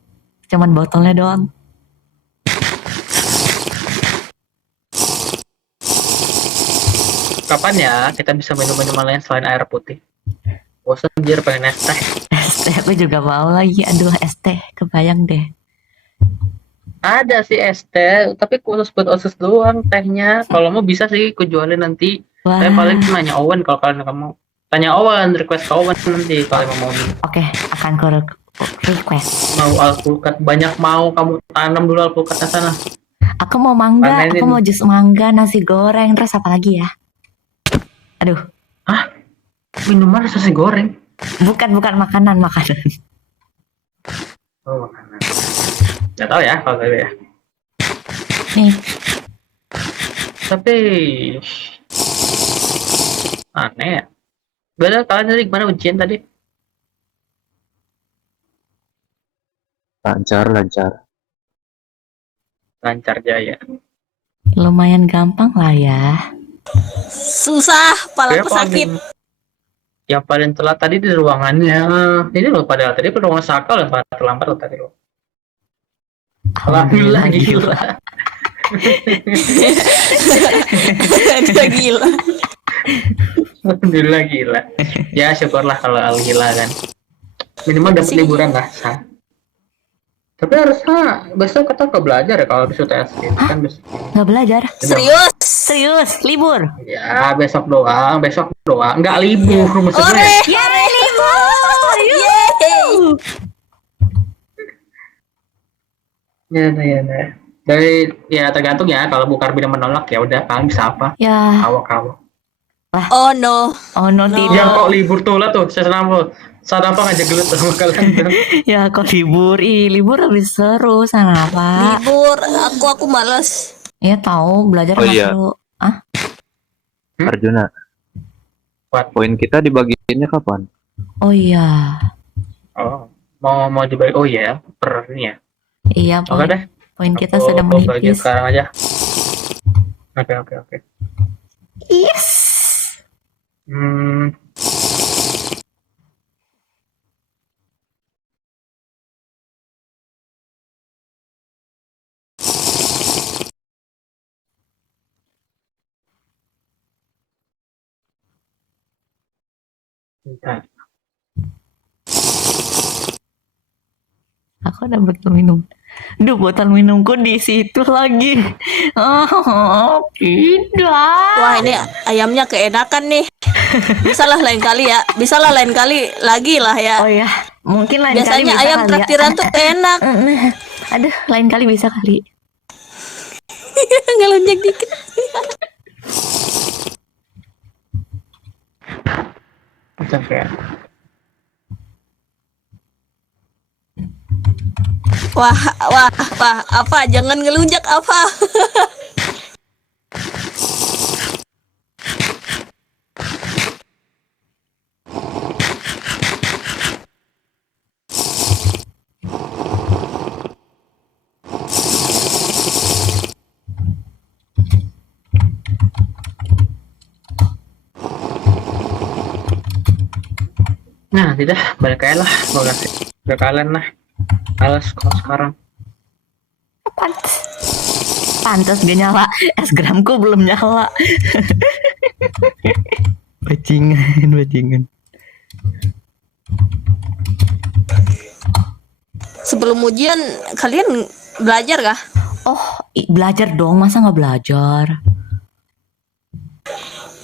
Cuman botolnya doang. Kapan ya kita bisa minum minuman lain selain air putih? Bosan anjir pengen es teh. Es teh aku juga mau lagi. Aduh, es teh kebayang deh. Ada sih es teh, tapi khusus buat OSIS doang tehnya. Kalau mau bisa sih ku jualin nanti. Wah. Saya paling nanya Owen kalau kalian kamu. Tanya Owen, request ke Owen nanti kalau mau. Oke, akan ku request. Mau alpukat banyak mau kamu tanam dulu alpukatnya sana. Aku mau mangga, Panenin. aku mau jus mangga, nasi goreng, terus apa lagi ya? Aduh, Minuman nasi goreng. bukan makanan. Oh, makanan. Gak tahu ya kalau gitu ya. Nih, Tapi aneh ya. Beda kalian tadi gimana ujian tadi? Lancar. Lancar jaya. lumayan gampang lah ya. Susah, palaku sakit. Yang paling telat tadi di ruangannya. Ini loh pada tadi ruangan sakal yang paling terlambat loh tadi loh. Alhamdulillah gila. Dia gila. Alhamdulillah gila. Ya syukurlah kalau gila kan. Minimal dapat liburan lah. Tapi harusnya besok kita ke belajar ya kalau besok tes kan besok. Nggak belajar? Serius, libur. Ya besok doang, nggak libur maksudnya. Libur. Ya. Dari ya tergantung ya kalau Bu Karbina menolak ya udah kalian bisa apa? Ya. Awak. Oh no. tidak. Ya kok libur tuh lah tuh, saya senang saat apa ngajak gelut sama kalian? Ya kok libur? Libur habis seru sana apa? Libur, aku malas. Ya tahu belajar Oh nggak iya. seru. Arjuna. Poin kita dibagiinnya kapan? Oh iya. Oh, mau dibagi. Oh iya, per ini ya. Iya, Oke deh. poin kita Aku sudah bagi menipis. sekarang aja. Oke. Yes. Bentar. Aku ada botol minum. Duh, botol minumku di situ lagi. Oh, tidak. Wah, ini ayamnya keenakan nih. Bisalah lain kali lagi lah ya. Oh ya, mungkin lain kali Biasanya bisa ayam kali traktiran ya. tuh enak. Aduh, lain kali bisa kali. Ngelunjak dikit. Oke. Wah, apa? Jangan ngelunjak apa? Nah, tidak balik aja lah, mau kasih ke kalian lah. Alas kalau sekarang. Pantas gak nyala. Es gramku belum nyala. Bajingan. Sebelum ujian kalian belajar kah? Oh, belajar dong. Masa nggak belajar?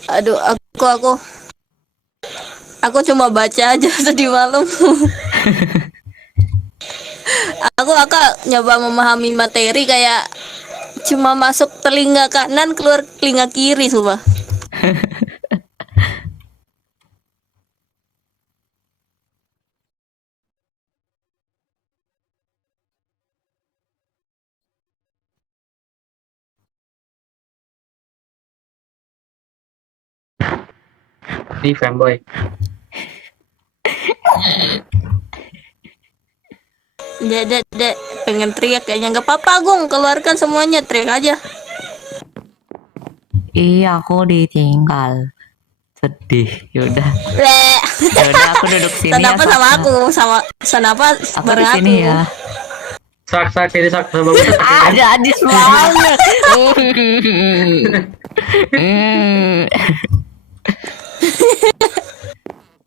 Aduh, aku cuma baca aja tadi malam. aku nyoba memahami materi kayak cuma masuk telinga kanan keluar telinga kiri sumpah. Nih fanboy. Dek, pengen teriak kayaknya. Nggak apa-apa, Gung, keluarkan semuanya, teriak aja. Iya, aku ditinggal. Sedih. Yaudah, aku duduk sini. Kenapa ya, sama aku? Kenapa Aku di bareng sini aku? ya. Sak ini sak sama gue. Ada adis banget.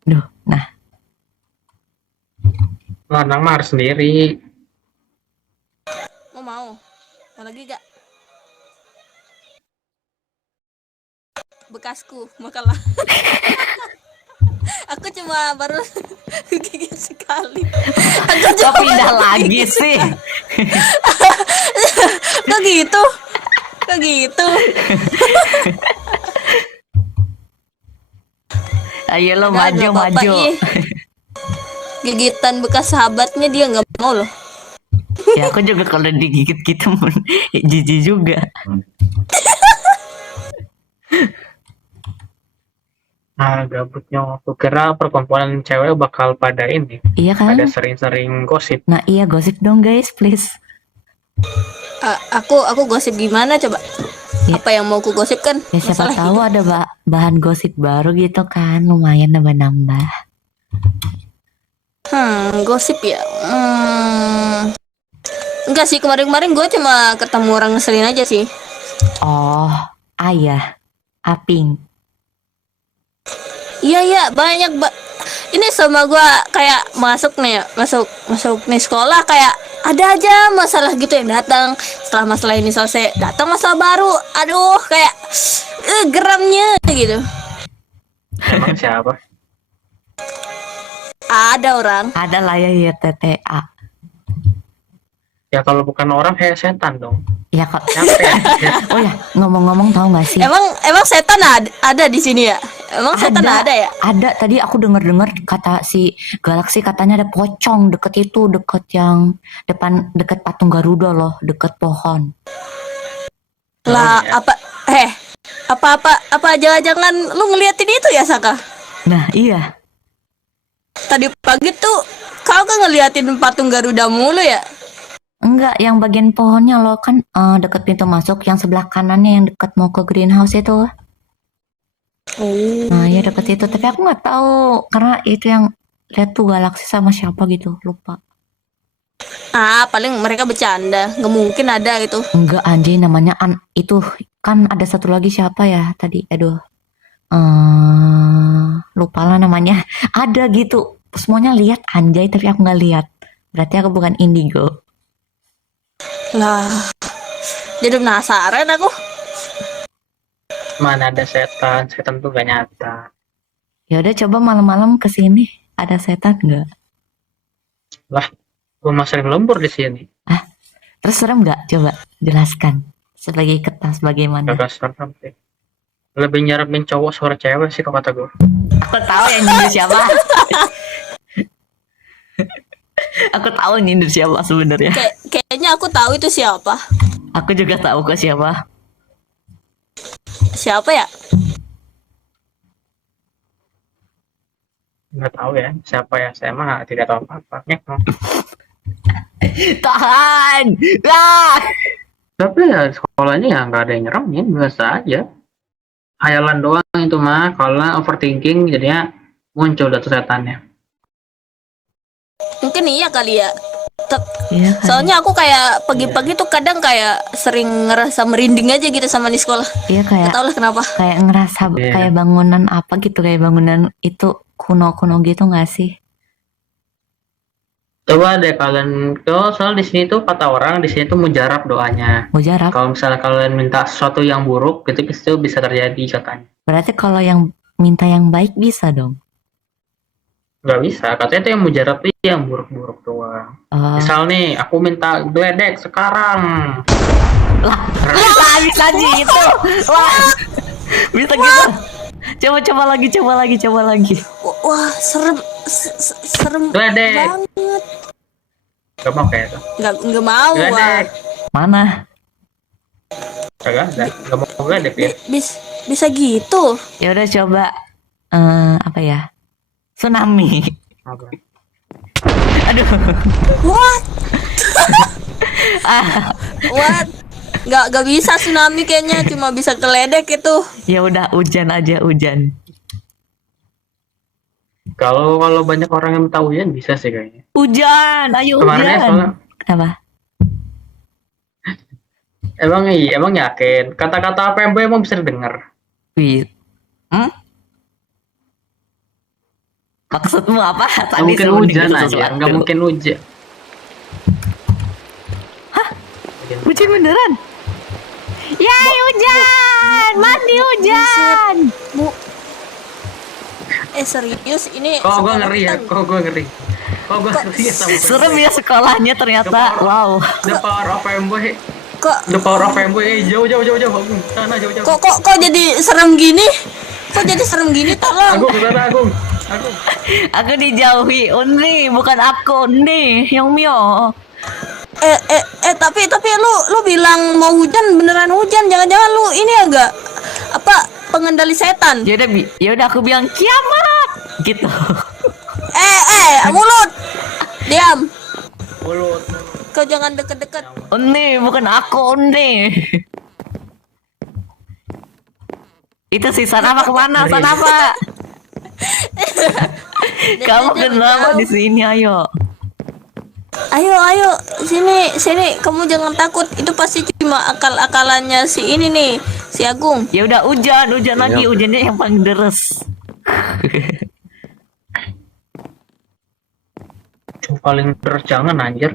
Duh, nah Lanang mah harus sendiri. Mau lagi gak? Bekasku makalah. Aku cuma baru gigit sekali. Aku Kok pindah lagi sih? Kok gitu? Kok gitu? Ayo lo Udah, maju nggak apa-apa, maju. ih. Gigitan bekas sahabatnya dia nggak mau loh. Ya aku juga kalau digigit gitu jijik juga. Gabutnya aku kira perkumpulan cewek bakal pada ini, Iya kan? pada sering-sering gosip. Nah iya gosip dong guys please. Aku gosip gimana coba? Ya. Apa yang mau ku gosipkan? Ya siapa Masalah tahu hidup. ada bahan gosip baru gitu kan, lumayan nambah-nambah. Gosip ya. Enggak sih, kemarin-kemarin gue cuma ketemu orang ngeselin aja sih. Oh, ayah, Aping. Iya banyak ini sama gue kayak masuk nih sekolah kayak ada aja masalah gitu yang datang. Setelah masalah ini selesai datang masalah baru. Aduh kayak geramnya gitu. Emang siapa? Ada orang. Ada lah ya TTA. Ya kalau bukan orang kayak setan dong. Ya kok. Siapa ya? Oh ya ngomong-ngomong tahu nggak sih? Emang setan ada di sini ya? Emang setan ada ya? Ada. Tadi aku dengar kata si Galaxy katanya ada pocong deket itu, deket yang deket patung Garuda loh, deket pohon. Lah ya. apa jangan lu ngeliatin itu ya Saka? Nah iya. Tadi pagi tuh kau kan ngeliatin patung Garuda mulu ya? Enggak, yang bagian pohonnya loh kan deket pintu masuk, yang sebelah kanannya yang deket mau ke greenhouse itu. Nah ya deket itu, tapi aku nggak tahu karena itu yang lihat tuh Galaxy sama siapa gitu, lupa. Paling mereka bercanda, nggak mungkin ada itu. Enggak anjing namanya itu kan ada satu lagi siapa ya tadi, aduh, lupa lah namanya. Ada gitu, semuanya lihat anjay tapi aku nggak lihat. Berarti aku bukan indigo. Lah, jadi penasaran aku. Mana ada setan tuh gak nyata. Ya udah coba malam-malam kesini, ada setan nggak? Lah, gue mah sering lembur di sini. Terus serem nggak? Coba jelaskan sebagai kertas bagaimana? Gak serem sih. Lebih nyeremin cowok suara cewek sih kalau kata gue. Aku tahu yang nyindir siapa. Aku tahu nyindir siapa sebenarnya. Kayaknya aku tahu itu siapa. Aku juga tahu ke siapa. Siapa ya? Nggak tahu ya siapa ya, saya mah tidak tahu apa-apa. Tahan lah. Tapi ya sekolahnya ya nggak ada yang nyeremin, biasa aja. Hayalan doang itu mah, kalau overthinking jadinya muncul datu setannya. Mungkin iya kali ya. Iya kan? Soalnya aku kayak pagi-pagi tuh kadang kayak sering ngerasa merinding aja gitu sama di sekolah. Iya kayak. Gak tau lah kenapa. Kayak ngerasa kayak bangunan apa gitu, kayak bangunan itu kuno-kuno gitu nggak sih? Coba deh kalian, soal di sini tuh kata orang di sini tuh mujarab doanya. Mujarab. Kalau misalnya kalian minta sesuatu yang buruk, itu bisa terjadi katanya. Berarti kalau yang minta yang baik bisa dong? Nggak bisa, katanya itu yang mujarab tuh yang buruk-buruk doang. Misal nih, aku minta geledek sekarang. Lah bisa gitu. Wah, bisa gitu. Coba lagi. Wah, serem Geledek. banget. Gak mau kayak itu. Nggak mau. Geledek. Mana? Kagak ada, gak mau geledek ya. Bisa gitu. Ya udah coba apa ya? Tsunami. Apa? Aduh. What? What? Nggak bisa tsunami kayaknya, cuma bisa geledek itu. Ya udah hujan aja hujan. Kalau banyak orang yang tahu hujan bisa sih kayaknya. Hujan, ayo Kemarin hujan. soalnya, Kenapa? emang yakin kata-kata apa yang emang bisa didengar? Wih. Maksudmu apa? Nggak Tadi mungkin sebelum hujan dikasih aja, sesuatu. nggak mungkin hujan. Hujan beneran? Yay, hujan! Mandi hujan! Serius ini Kok gue sekolah ngeri ya? kita- Kok gue ngeri? Kok gue ngeri ya sama Serem ya sekolahnya ternyata. Wow. The power of fanboy. kok The power of fanboy. Jauh. Sana jauh. kok jadi serem gini? Kok jadi serem gini? Tolong. Agung, sana Agung. Aku dijauhi Undi, bukan aku Undi, yang Mio. Tapi lu bilang mau hujan, beneran hujan. Jangan-jangan lu ini agak apa pengendali setan. Ya udah aku bilang kiamat gitu. Mulut. Diam. Mulut. Kau jangan deket-deket. Undi, bukan aku Undi. Itu si Sanapa kemana? Sanapa? Kamu kenapa di sini? Ayo. Ayo, sini. Kamu jangan takut. Itu pasti cuma akal-akalannya si ini nih, si Agung. Ya udah hujan lagi, hujannya yang paling deres. Paling terus jangan anjir.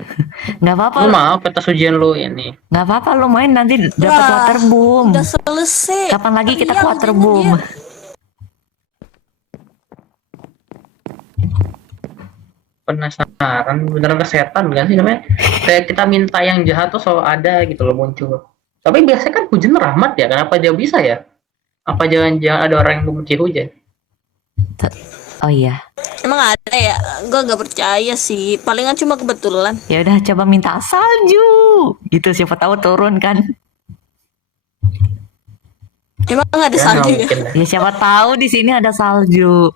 Nggak apa-apa. Lu maaf atas ujian lu ini. Nggak apa-apa, lu main nanti dapat Wah, waterboom. Udah selesai. Kapan lagi kita Iya, ke waterboom? hujannya Penasaran beneran kesetan kan sih namanya? Kayak kita minta yang jahat tuh selalu ada gitu loh muncul. Tapi biasanya kan hujan rahmat ya, kenapa dia bisa ya? Apa jangan-jangan ada orang yang membenci hujan? Oh iya. Emang ada ya? Gue gak percaya sih. Palingan cuma kebetulan. Ya udah coba minta salju. Gitu siapa tahu turun kan. Emang ada Ya, salju nggak ya? mungkin lah. Ya siapa tahu di sini ada salju.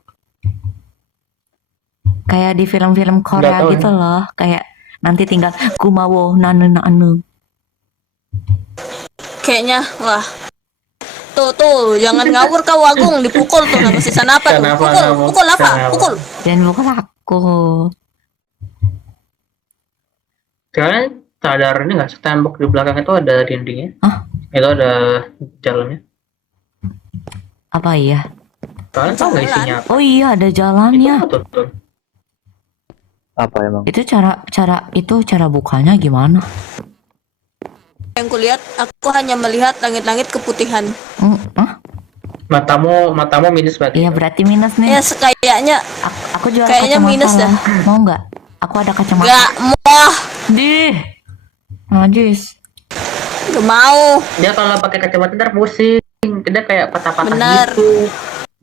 Kayak di film-film Korea tahu gitu ya. loh. Kayak nanti tinggal kumawo nanu. Kayaknya, wah. Tuh, jangan ngawur kau Agung, dipukul tuh sama si Sanapa tuh. Pukul apa? Pukul. Jangan pukul aku. Kalian sadar ini nggak? Tembok di belakang itu ada dindingnya. Hah? Itu ada jalannya. Apa iya? Kalian tahu nggak isinya apa? Oh iya ada jalannya. Itu tuh. Apa emang? Itu cara bukanya gimana? Yang kulihat, aku hanya melihat langit-langit keputihan. Matamu minus berarti. Iya berarti minus nih. Ya, kayaknya Aku jual kayaknya kacamata minus lah. dah. Mau nggak? Aku ada kacamata. gak mau. Dih. Najis. Gak mau. Dia kalau pakai kacamata ntar pusing. Dia kayak patah-patah Benar. gitu.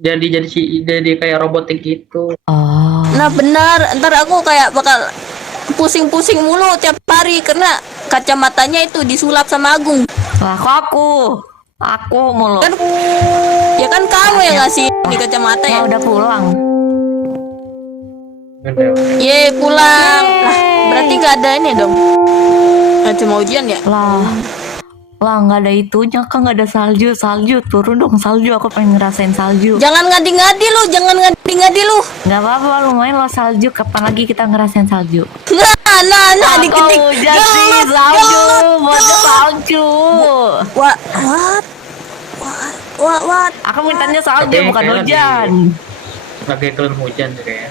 Jadi kayak robotik gitu. Oh. Nah benar, ntar aku kayak bakal pusing-pusing mulu tiap hari karena kacamatanya itu disulap sama Agung. Lah kok aku mulu. Kan ya kan kamu yang ngasih di kacamata ya. Udah pulang. Ye pulang. Lah berarti nggak ada ini dong. Nggak cuma ujian ya? Lah nggak ada itunya kan, nggak ada salju turun dong salju, aku pengen ngerasain salju. Jangan ngadi-ngadi lu, Nggak apa-apa, lumayan lo salju, kapan lagi kita ngerasain salju? Nah dikit-dikit. Hujan sih salju, buatnya salju. What? Aku mintanya salju Tapi bukan kayak hujan. Lagi turun hujan tuh kayaknya.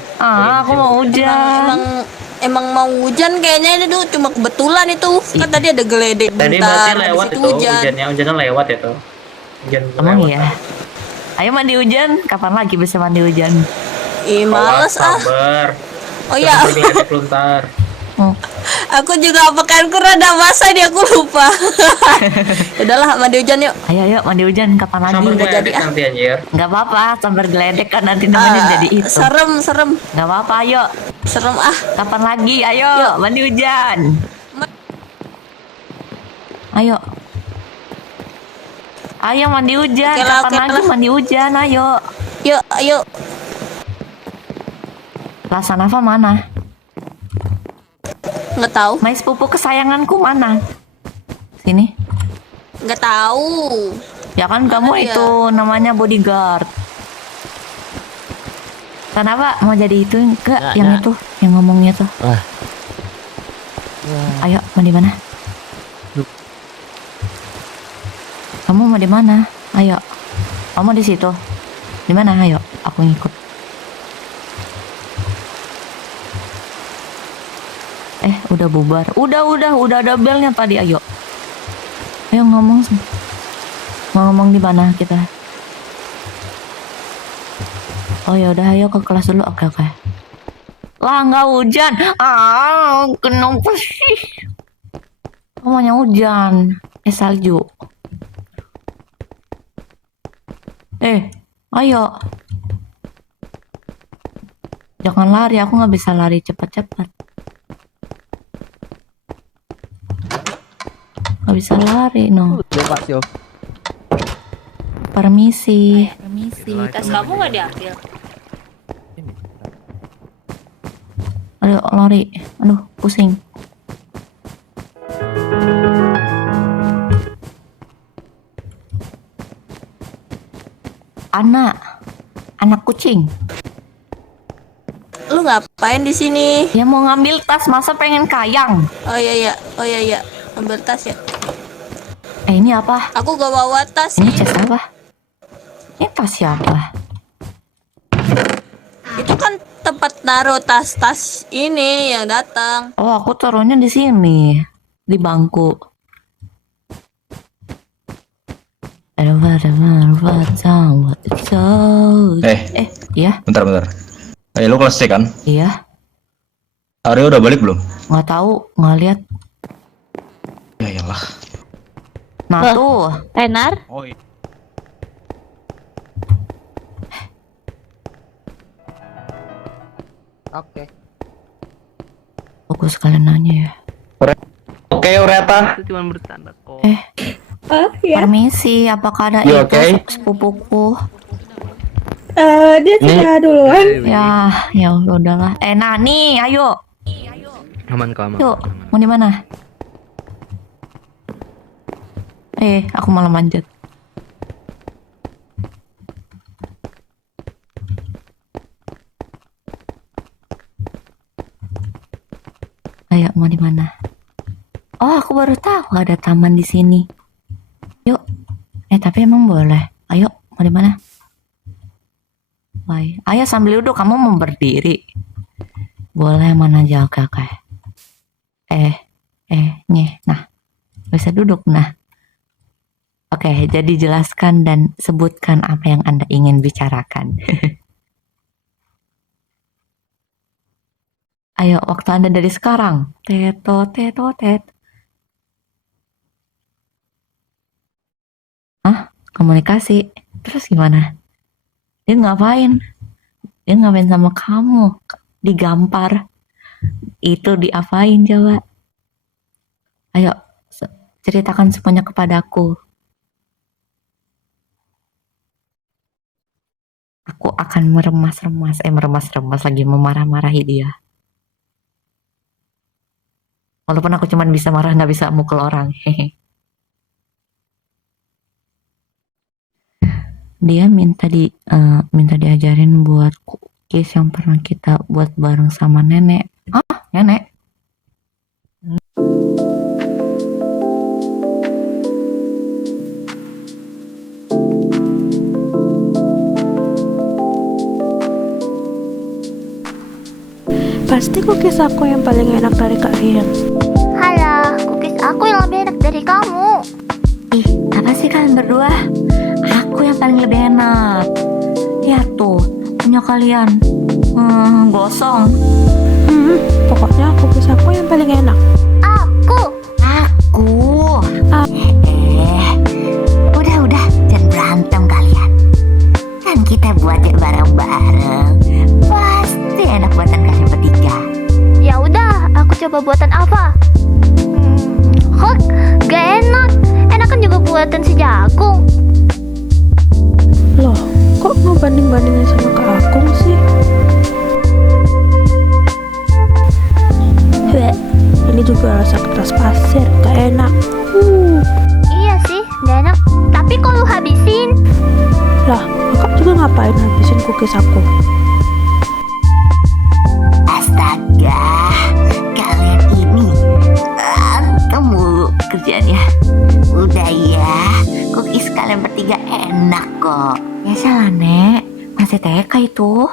Aku mau hujan. Emang mau hujan kayaknya itu cuma kebetulan itu. Kan tadi ada geledek Tadi berarti bentar, lewat habis itu hujannya lewat itu. Hujan Emang lewat. iya. Ayo mandi hujan, kapan lagi bisa mandi hujan? Ih males ah. Sabar. Oh iya, Geledek lu ntar. aku juga pakaianku rada basah dia, aku lupa. Udahlah mandi hujan yuk. Ayo mandi hujan, kapan lagi? Sambil Nggak jadi, geledek nanti anjir. Nggak apa-apa, sambar geledek kan nanti namanya jadi itu. Serem. Nggak apa-apa, ayo. Serem ah. Kapan lagi? Ayo, mandi hujan. Ayo mandi hujan. Oke lah, Kapan lagi mandi hujan? Ayo. Yuk. Lasanafa mana? Nggak tahu. Mais pupu kesayanganku mana? Sini. Nggak tahu. Ya kan kamu Mana dia? itu namanya bodyguard. Kenapa mau jadi itu enggak? Yang itu, yang ngomongnya tuh. Ayo, mau di mana? Kamu mau di mana? Ayo. Kamu di situ. Di mana? Ayo, aku ngikut. Udah bubar. Udah ada belnya tadi. Ayo ngomong. Mau ngomong di mana kita? Oh ya udah, ayo ke kelas dulu. Oke. Lah nggak hujan. Kenapa sih? Maunya hujan. Salju. Ayo. Jangan lari, aku nggak bisa lari cepat-cepat. Nggak bisa lari, no. Permisi. Tas kamu nggak diambil? Aduh, lari. Aduh, pusing. Anak kucing. Lu ngapain di sini? Ya mau ngambil tas, masa pengen kayang? Oh iya. Ambil tas ya. Ini apa? Aku gak bawa tas. Ini chest apa? Ini tas siapa? Itu kan tempat naruh tas-tas ini yang datang. Oh, aku taruhnya di sini, di bangku. Iya, Bentar. Lu kelas C kan? iya. Aryo udah balik belum? Nggak tahu, nggak lihat. Ya iyalah. Nah tuh, Renar, Oh iya. Oke. fokus kalian nanya ya. Oke, Ureta. Itu cuma bercanda kok. Permisi, apakah ada You itu okay? sepupuku? Dia sudah duluan. Ya udahlah. Nani, ayo. Aman kok, aman. Yuk, mau di mana? Aku malah manjat. Ayo, mau di mana? Oh, aku baru tahu ada taman di sini. Yuk. Tapi emang boleh. Ayo, mau di mana? Bye. Ayo sambil duduk, kamu mau berdiri. Boleh mana aja, oke. Nah. Bisa duduk, nah. Oke, jadi jelaskan dan sebutkan apa yang Anda ingin bicarakan. Ayo, waktu Anda dari sekarang. Tet. Komunikasi. Terus gimana? Dia ngapain? Dia ngapain sama kamu? Digampar. Itu diapain coba? Ayo, ceritakan semuanya kepadaku. Aku akan meremas-remas lagi, memarah-marahi dia. Walaupun aku cuma bisa marah, nggak bisa mukul orang. Dia minta diajarin buat cookies yang pernah kita buat bareng sama nenek. Nenek? Pasti cookies aku yang paling enak dari Kak Rian. halah, cookies aku yang lebih enak dari kamu. Apa sih kalian berdua? Aku yang paling lebih enak. Ya tuh, punya kalian. Gosong. Pokoknya cookies aku yang paling enak. Aku. Udah, jangan berantem kalian. Kan kita buatnya bareng-bareng. Pasti enak buatan kalian bertiga. Ya udah, aku coba buatan apa? Kok gak enak? Enakan juga buatan si Jagung. Loh, kok ngebanding-bandingin sama Kak Akung sih? Ini juga rasa kertas pasir, gak enak. Iya sih, gak enak. Tapi kok lu habisin? Lah, kakak juga ngapain habisin cookies aku? Astaga, kalian ini berantem mulu kerjaannya. Udah ya, cookies kalian bertiga enak kok. Ya salah, Nek. Masih TK itu.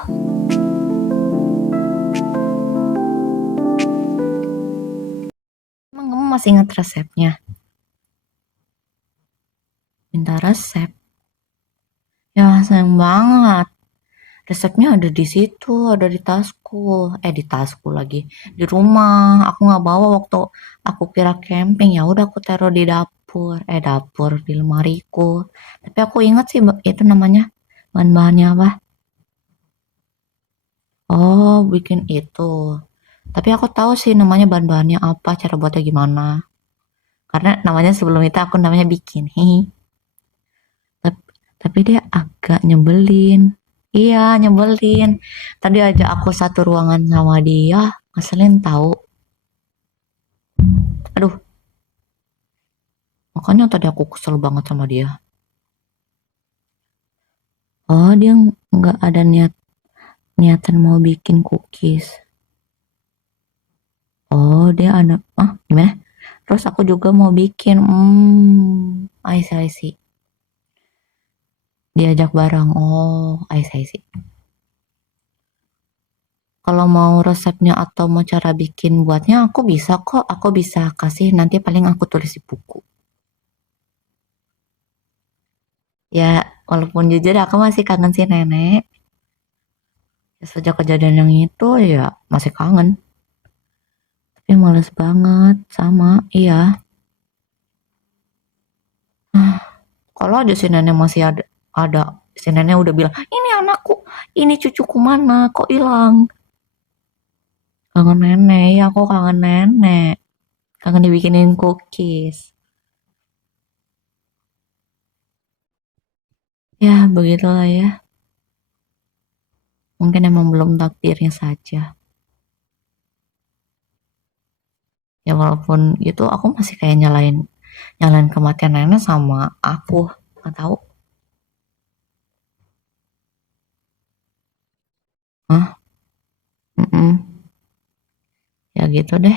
masih ingat resepnya. Minta resep. Ya sayang banget. Resepnya ada di situ, ada di tasku. Di tasku lagi. Di rumah. Aku nggak bawa waktu aku kira camping. Ya udah aku taruh di dapur. Dapur di lemariku. Tapi aku ingat sih itu namanya bahan-bahannya apa? Oh, bikin itu. Tapi aku tahu sih namanya bahan-bahannya apa, cara buatnya gimana. Karena namanya sebelum itu aku namanya bikin. Hehe. Tapi dia agak nyebelin. Iya, nyebelin. Tadi aja aku satu ruangan sama dia, ngeselin tahu. Aduh. Makanya tadi aku kesel banget sama dia. Oh, dia nggak ada niatan mau bikin cookies. Oh, dia ada. Gimana? Terus aku juga mau bikin. I see. Diajak bareng. Oh, I see. Kalau mau resepnya atau mau cara bikin buatnya, aku bisa kok. Aku bisa kasih, nanti paling aku tulis di buku. Ya, walaupun jujur aku masih kangen si nenek. Ya, sejak kejadian yang itu, ya masih kangen. Tapi males banget, sama, iya. Kalau aja si nenek masih ada. Si nenek udah bilang, ini anakku, ini cucuku mana, kok hilang? Kangen nenek, ya aku kangen nenek. Kangen dibikinin cookies. Ya, begitulah ya. Mungkin emang belum takdirnya saja. Ya walaupun itu aku masih kayak nyalain kematian nenek sama aku. Nggak tahu. Hah? Ya gitu deh.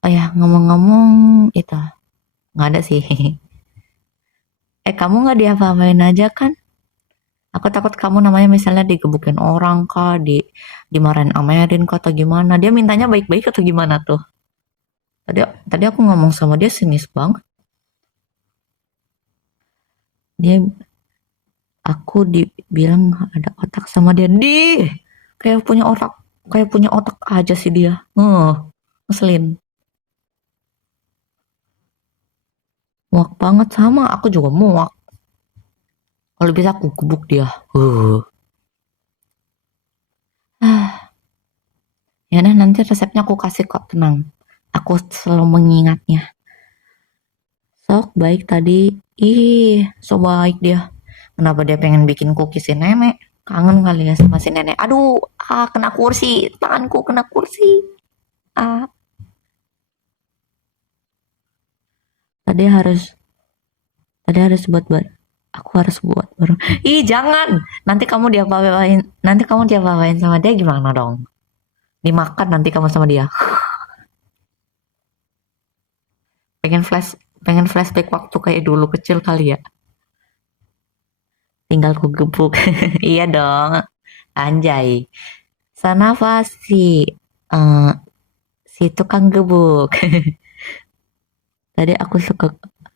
Oh ya, ngomong-ngomong itu. Nggak ada sih. Kamu nggak diapa-apain aja kan? Aku takut kamu namanya misalnya digebukin orang kah, dimarahin Amerin kah atau gimana. Dia mintanya baik-baik atau gimana tuh? Tadi aku ngomong sama dia sinis banget. Aku dibilang ada otak sama dia. Kayak punya otak aja sih dia. Ngeselin. Muak banget sama, aku juga muak. Kalau bisa aku gebuk dia. Ya nah, nanti resepnya aku kasih kok, tenang. Aku selalu mengingatnya. Sok baik tadi. So baik dia. Kenapa dia pengen bikin cookies si nenek? Kangen kali ya sama si nenek. Aduh, kena kursi. Tanganku kena kursi. Tadi harus buat aku harus buat baru. Jangan. Nanti kamu diapa-apain sama dia gimana dong? Dimakan nanti kamu sama dia. Pengen flashback waktu kayak dulu kecil kali ya. Tinggal ku gebuk. Iya dong. Anjay. Sana apa si tukang gebuk.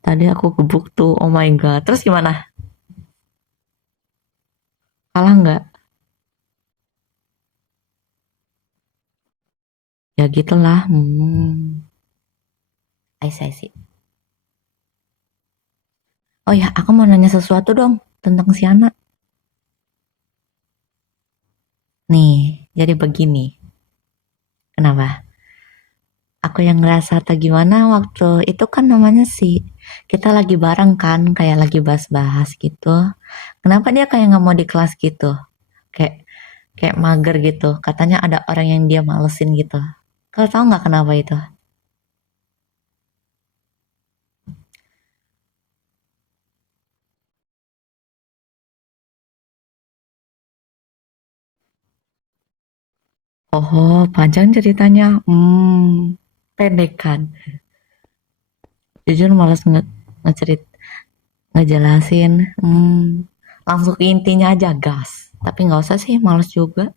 Tadi aku gebuk tuh. Oh my god. Terus gimana? Kalah nggak? Ya gitulah. I see. Oh ya, aku mau nanya sesuatu dong tentang si anak. Nih, jadi begini. Kenapa? Aku yang ngerasa atau gimana waktu itu kan namanya sih kita lagi bareng kan, kayak lagi bahas-bahas gitu. Kenapa dia kayak nggak mau di kelas gitu? Kayak mager gitu. Katanya ada orang yang dia malesin gitu. Kau tahu nggak kenapa itu? Oh, panjang ceritanya. Pendek kan. Jujur malas ngejelasin. Langsung ke intinya aja, gas. Tapi nggak usah sih, malas juga.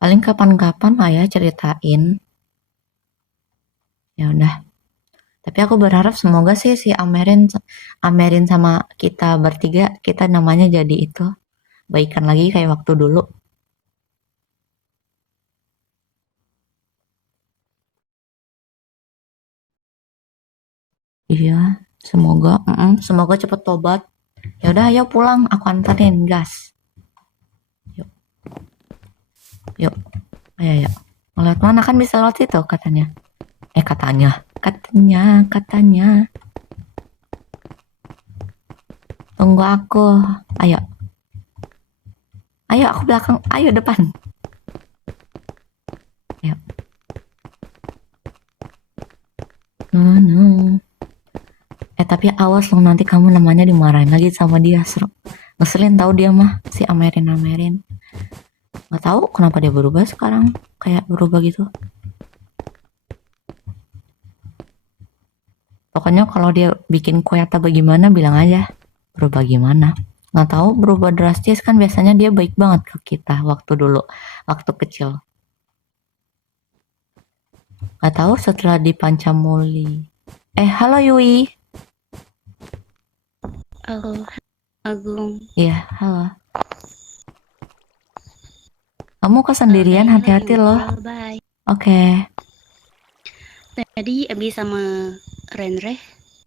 Paling kapan-kapan lah ya ceritain. Ya udah. Tapi aku berharap semoga sih si Amerin sama kita bertiga, kita namanya jadi itu. Baikan lagi kayak waktu dulu. Iya, semoga cepet tobat. Ya udah, ayo pulang, aku anterin, gas. Yuk, ayo. Lewat mana kan bisa lewat situ katanya. Katanya. Tunggu aku. Ayo, aku belakang. Ayo depan. Ayo. No. Tapi awas loh, nanti kamu namanya dimarahin lagi sama dia. Ngeselin tahu dia mah, si Amerin. Nggak tahu kenapa dia berubah sekarang, kayak berubah gitu. Pokoknya kalau dia bikin kue atau bagaimana, bilang aja berubah gimana. Nggak tahu, berubah drastis kan biasanya dia baik banget ke kita waktu dulu, waktu kecil. Nggak tahu setelah di Pancamuli. Halo Yui. Halo, Agung. Iya, halo. Kamu kok sendirian, hati-hati loh. Bye. Oke. Tadi abis sama Renre.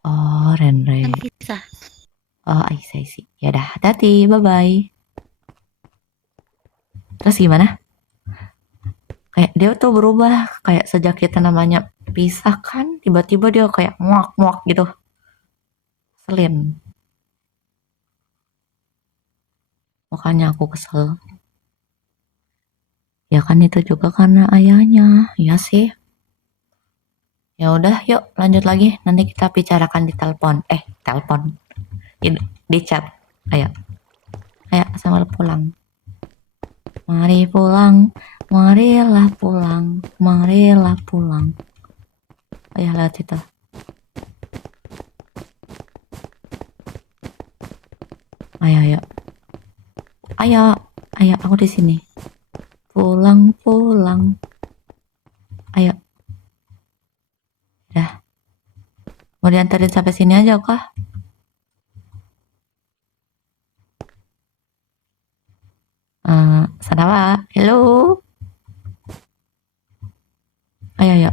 Oh, Renre. Kan pisah. Oh, I see. Ya dah, hati-hati. Bye-bye. Terus gimana? Kayak dia tuh berubah. Kayak sejak kita namanya pisah kan, tiba-tiba dia kayak muak gitu. Selin. Makanya aku kesel. Ya kan itu juga karena ayahnya. Ya sih. Ya udah, yuk lanjut lagi. Nanti kita bicarakan di telepon. Telepon. Di chat. Ayo, sama pulang. Mari pulang. Marilah pulang. Ayo lihat itu. Ayo, aku di sini. Pulang. Ayo. Dah. Mau diantarin sampai sini aja kah? Sana Pak. Halo. Ayo.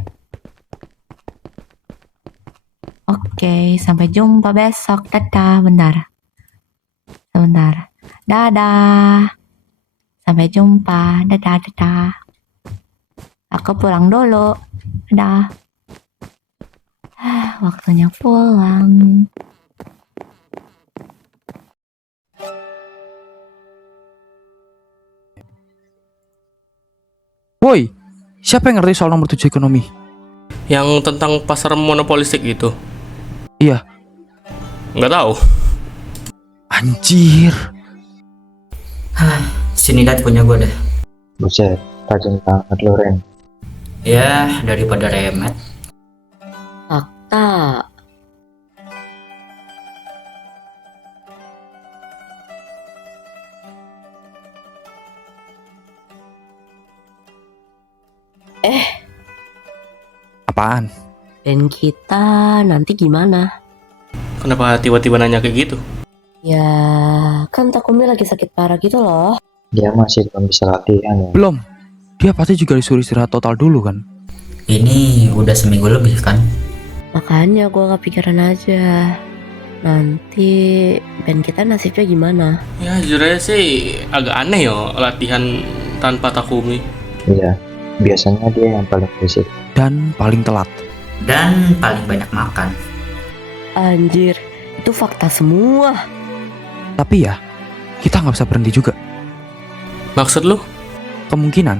Oke, sampai jumpa besok. Dadah, sebentar. Dadah. Sampai jumpa. Dadah. Aku pulang dulu. Dadah. Waktunya pulang. Woi, siapa yang ngerti soal nomor 7 ekonomi? Yang tentang pasar monopolistik itu. Iya. Nggak tahu. Anjir. Sini dat punya gue deh. Buset, tajam banget lo Ren. Ya, daripada remet. Fakta. Apaan? Dan kita nanti gimana? Kenapa tiba-tiba nanya kayak gitu? Ya, kan Takumi lagi sakit parah gitu loh. Dia masih belum bisa latihan ya. Belum. Dia pasti juga disuruh istirahat total dulu kan? Ini udah seminggu lebih kan? Makanya gue kepikiran aja. Nanti band kita nasibnya gimana? Ya jujur aja sih agak aneh yo latihan tanpa Takumi. Iya, biasanya dia yang paling fisik. Dan paling telat. Dan paling banyak makan. Anjir, itu fakta semua. Tapi ya, kita nggak bisa berhenti juga. Maksud lu? Kemungkinan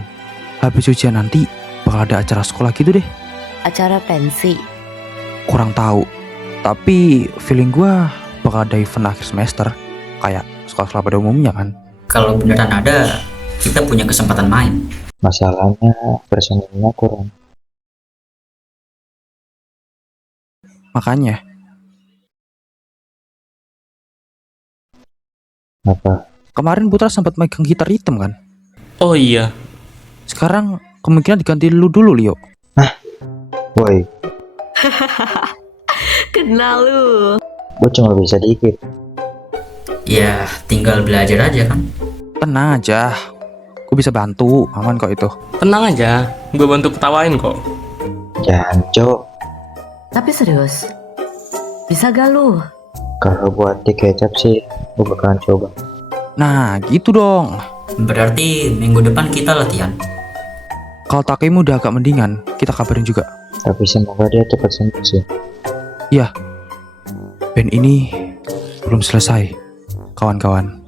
habis ujian nanti bakal ada acara sekolah gitu deh. Acara pensi. Kurang tahu. Tapi feeling gua bakal ada event akhir semester kayak sekolah-sekolah pada umumnya kan. Kalau beneran ada, kita punya kesempatan main. Masalahnya personilnya kurang. Makanya. Apa? Kemarin Putra sempat megang gitar hitam kan? Oh iya. Sekarang kemungkinan diganti lu dulu, Leo. Woi, Kenal lu. gue cuma bisa dikit. Ya, tinggal belajar aja kan. Tenang aja. Gue bisa bantu, aman kok itu. Tenang aja, gue bantu ketawain kok. Jangan, Cok. Tapi serius, bisa gak lu? Kalau buat di kecap sih, gue bakalan coba. Nah, gitu dong. Berarti minggu depan kita latihan. Kalau Takemu udah agak mendingan, kita kabarin juga. Tapi semoga dia cepat sembuh sih. Iya, band ini belum selesai, kawan-kawan.